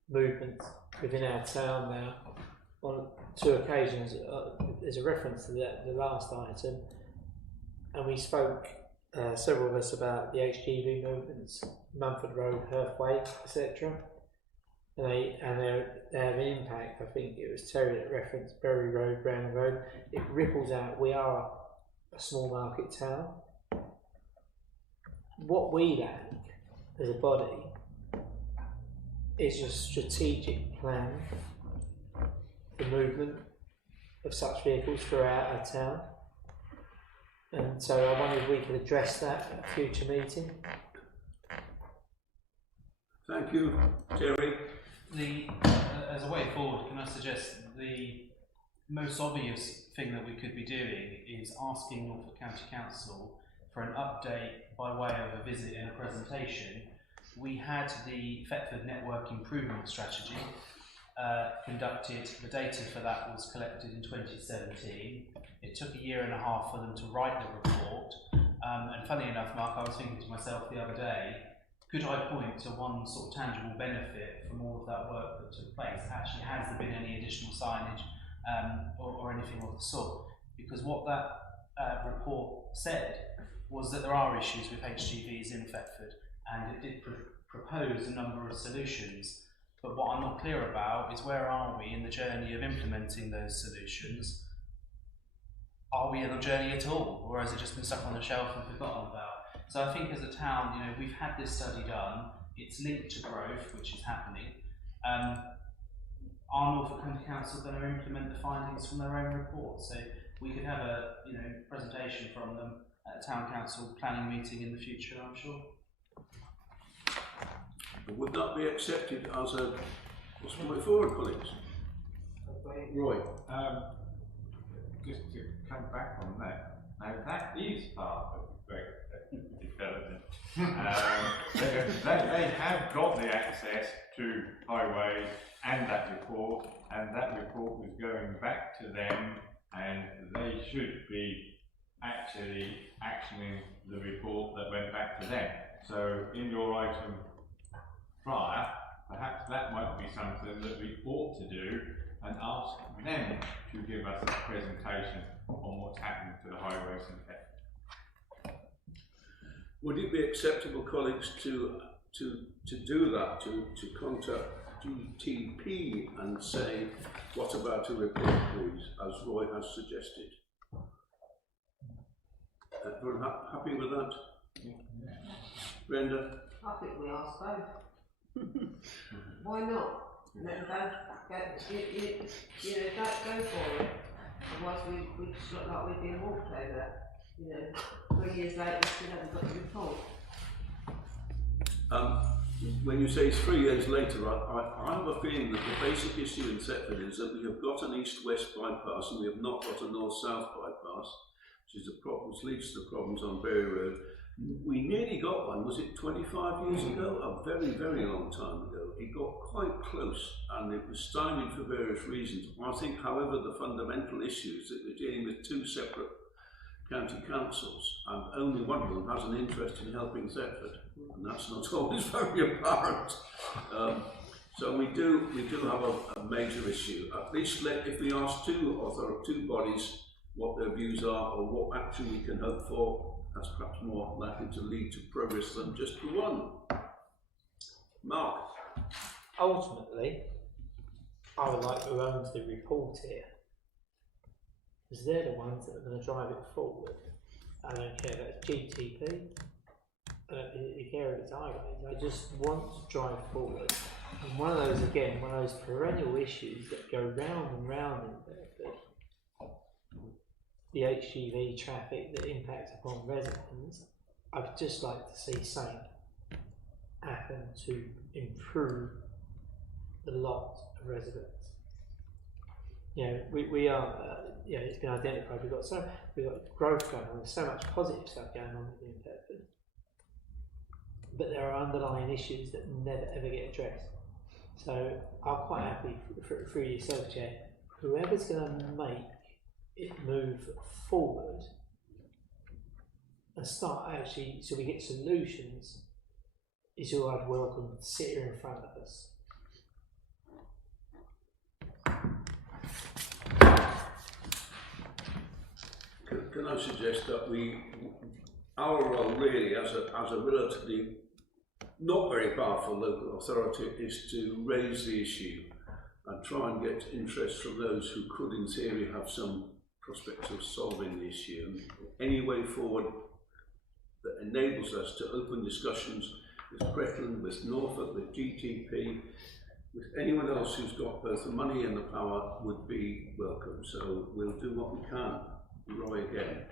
movements within our town now. On 2 occasions, there's a reference to the last item, and we spoke, several of us, about the HGV movements, Mumford Road, Herthway, etc. And they have an impact. I think it was Terry that referenced Berry Road, Brandon Road. It ripples out. We are a small market town. What we lack as a body is a strategic plan for movement of such vehicles throughout our town. And so I wonder if we could address that at a future meeting. Thank you, Terry. As a way forward, can I suggest the most obvious thing that we could be doing is asking Norfolk County Council for an update by way of a visit and a presentation. We had the Thetford Network Improvement Strategy, conducted, the data for that was collected in 2017. It took 1.5 years for them to write the report. And funny enough, Mark, I was thinking to myself the other day, could I point to one sort of tangible benefit from all of that work that took place? Actually, has there been any additional signage or anything of the sort? Because what that report said was that there are issues with HGVs in Thetford, and it did propose a number of solutions. But what I'm not clear about is where are we in the journey of implementing those solutions? Are we on a journey at all, or has it just been stuck on the shelf and forgotten about? So I think as a town, we've had this study done. It's linked to growth, which is happening. Are Norfolk County Council going to implement the findings from their own report? So we could have a presentation from them at a town council planning meeting in the future, I'm sure. Would that be accepted as a possible way forward, colleagues? Roy. Just to come back on that, now that is part of the great development. They have got the access to highways and that report was going back to them, and they should be actually actioning the report that went back to them. So in your item prior, perhaps that might be something that we ought to do and ask them to give us a presentation on what's happening to the highways in Thetford. Would it be acceptable, colleagues, to do that, to contact GTP and say, what about a report, please, as Roy has suggested? Everyone happy with that? Yeah. Brenda? I think we ask both. Why not? Let them go for it. Otherwise we just look like we're being walked over. 3 years later we still haven't got the report. When you say 3 years later, I have a feeling that the basic issue in Thetford is that we have got an east-west bypass and we have not got a north-south bypass, which is a problem, which leads to the problems on Berry Road. We nearly got one, was it 25 years ago? A very, very long time ago. It got quite close and it was stymied for various reasons. I think, however, the fundamental issue is that we're dealing with two separate county councils and only one of them has an interest in helping Thetford, and that's not always very apparent. So we do have a major issue. At least if we ask two bodies what their views are or what action we can hope for, that's perhaps more likely to lead to progress than just the one. Mark? Ultimately, I would like who owns the report here, because they're the ones that are going to drive it forward. I don't care if it's GTP, I don't really care if it's highways, I just want to drive forward. And one of those perennial issues that go round and round in Thetford, the HGV traffic that impacts upon residents, I'd just like to see something happen to improve the lot of residents. We are, it's been identified, we've got growth going on, there's so much positive stuff going on in Thetford, but there are underlying issues that never ever get addressed. So I'm quite happy through yourself, Chair, whoever's going to make it move forward and start actually, so we get solutions, is who I'd welcome to sit here in front of us. Can I suggest that our role really as a relatively not very powerful local authority is to raise the issue and try and get interest from those who could in theory have some prospects of solving the issue, and any way forward that enables us to open discussions with Cretland, with Norfolk, with GTP, with anyone else who's got both the money and the power would be welcome. So we'll do what we can. Roy again.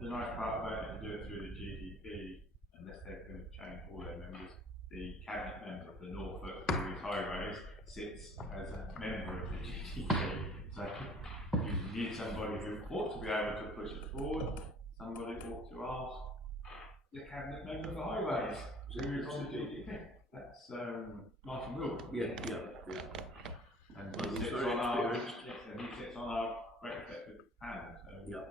The nice part about it, to do it through the GDP, unless they're going to change all their members, the cabinet member of the Norfolk, who is highways, sits as a member of the GDP. So you need somebody who ought to be able to push it forward, somebody ought to ask the cabinet member for highways, who is on the GDP. That's Martin Will. Yeah. And Well, he he's sits very on our, experienced. and he sits on our record panel, so. Yeah.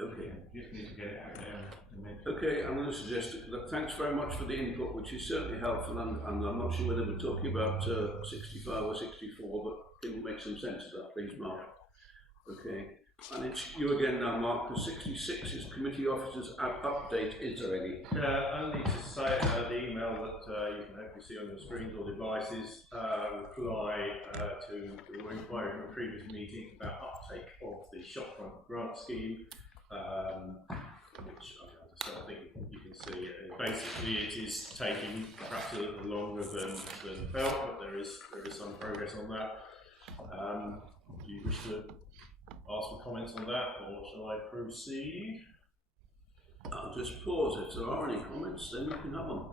Okay. Just need to get it out there and mention. Okay, I'm going to suggest that thanks very much for the input, which is certainly helpful, and I'm not sure whether we're talking about 65 or 64, but it will make some sense of that, please, Mark. Okay, and it's you again now, Mark, because 66 is committee officers update. Is there any? Only to say the email that you can hopefully see on your screens or devices reply to the inquiry from a previous meeting about uptake of the shopfront grant scheme, which I think you can see. Basically, it is taking perhaps a little longer than felt, but there is some progress on that. Do you wish to ask for comments on that, or shall I proceed? I'll just pause. If there are any comments, then you can have them.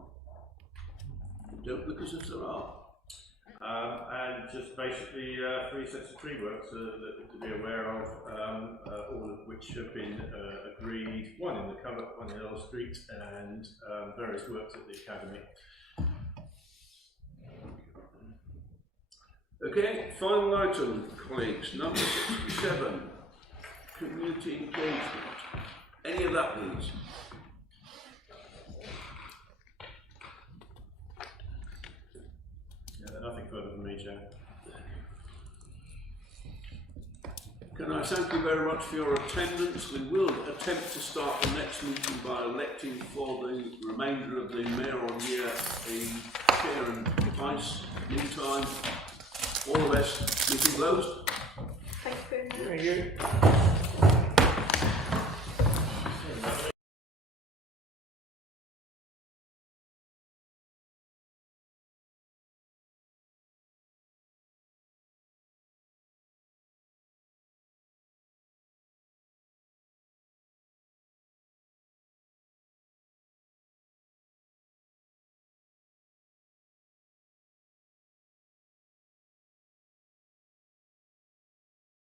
Don't look as if there are. And just basically 3 sets of tree works to be aware of, all of which have been agreed, one in the cover, one in Earl Street, and various works at the Academy. Okay, final item, colleagues, number 67, community engagement. Any of that, please? Nothing further from me, Chair. Can I thank you very much for your attendance. We will attempt to start the next meeting by electing for the remainder of the mayoral year a chair and vice. Meantime, all the best. Meeting closed. Thank you very much. Thank you.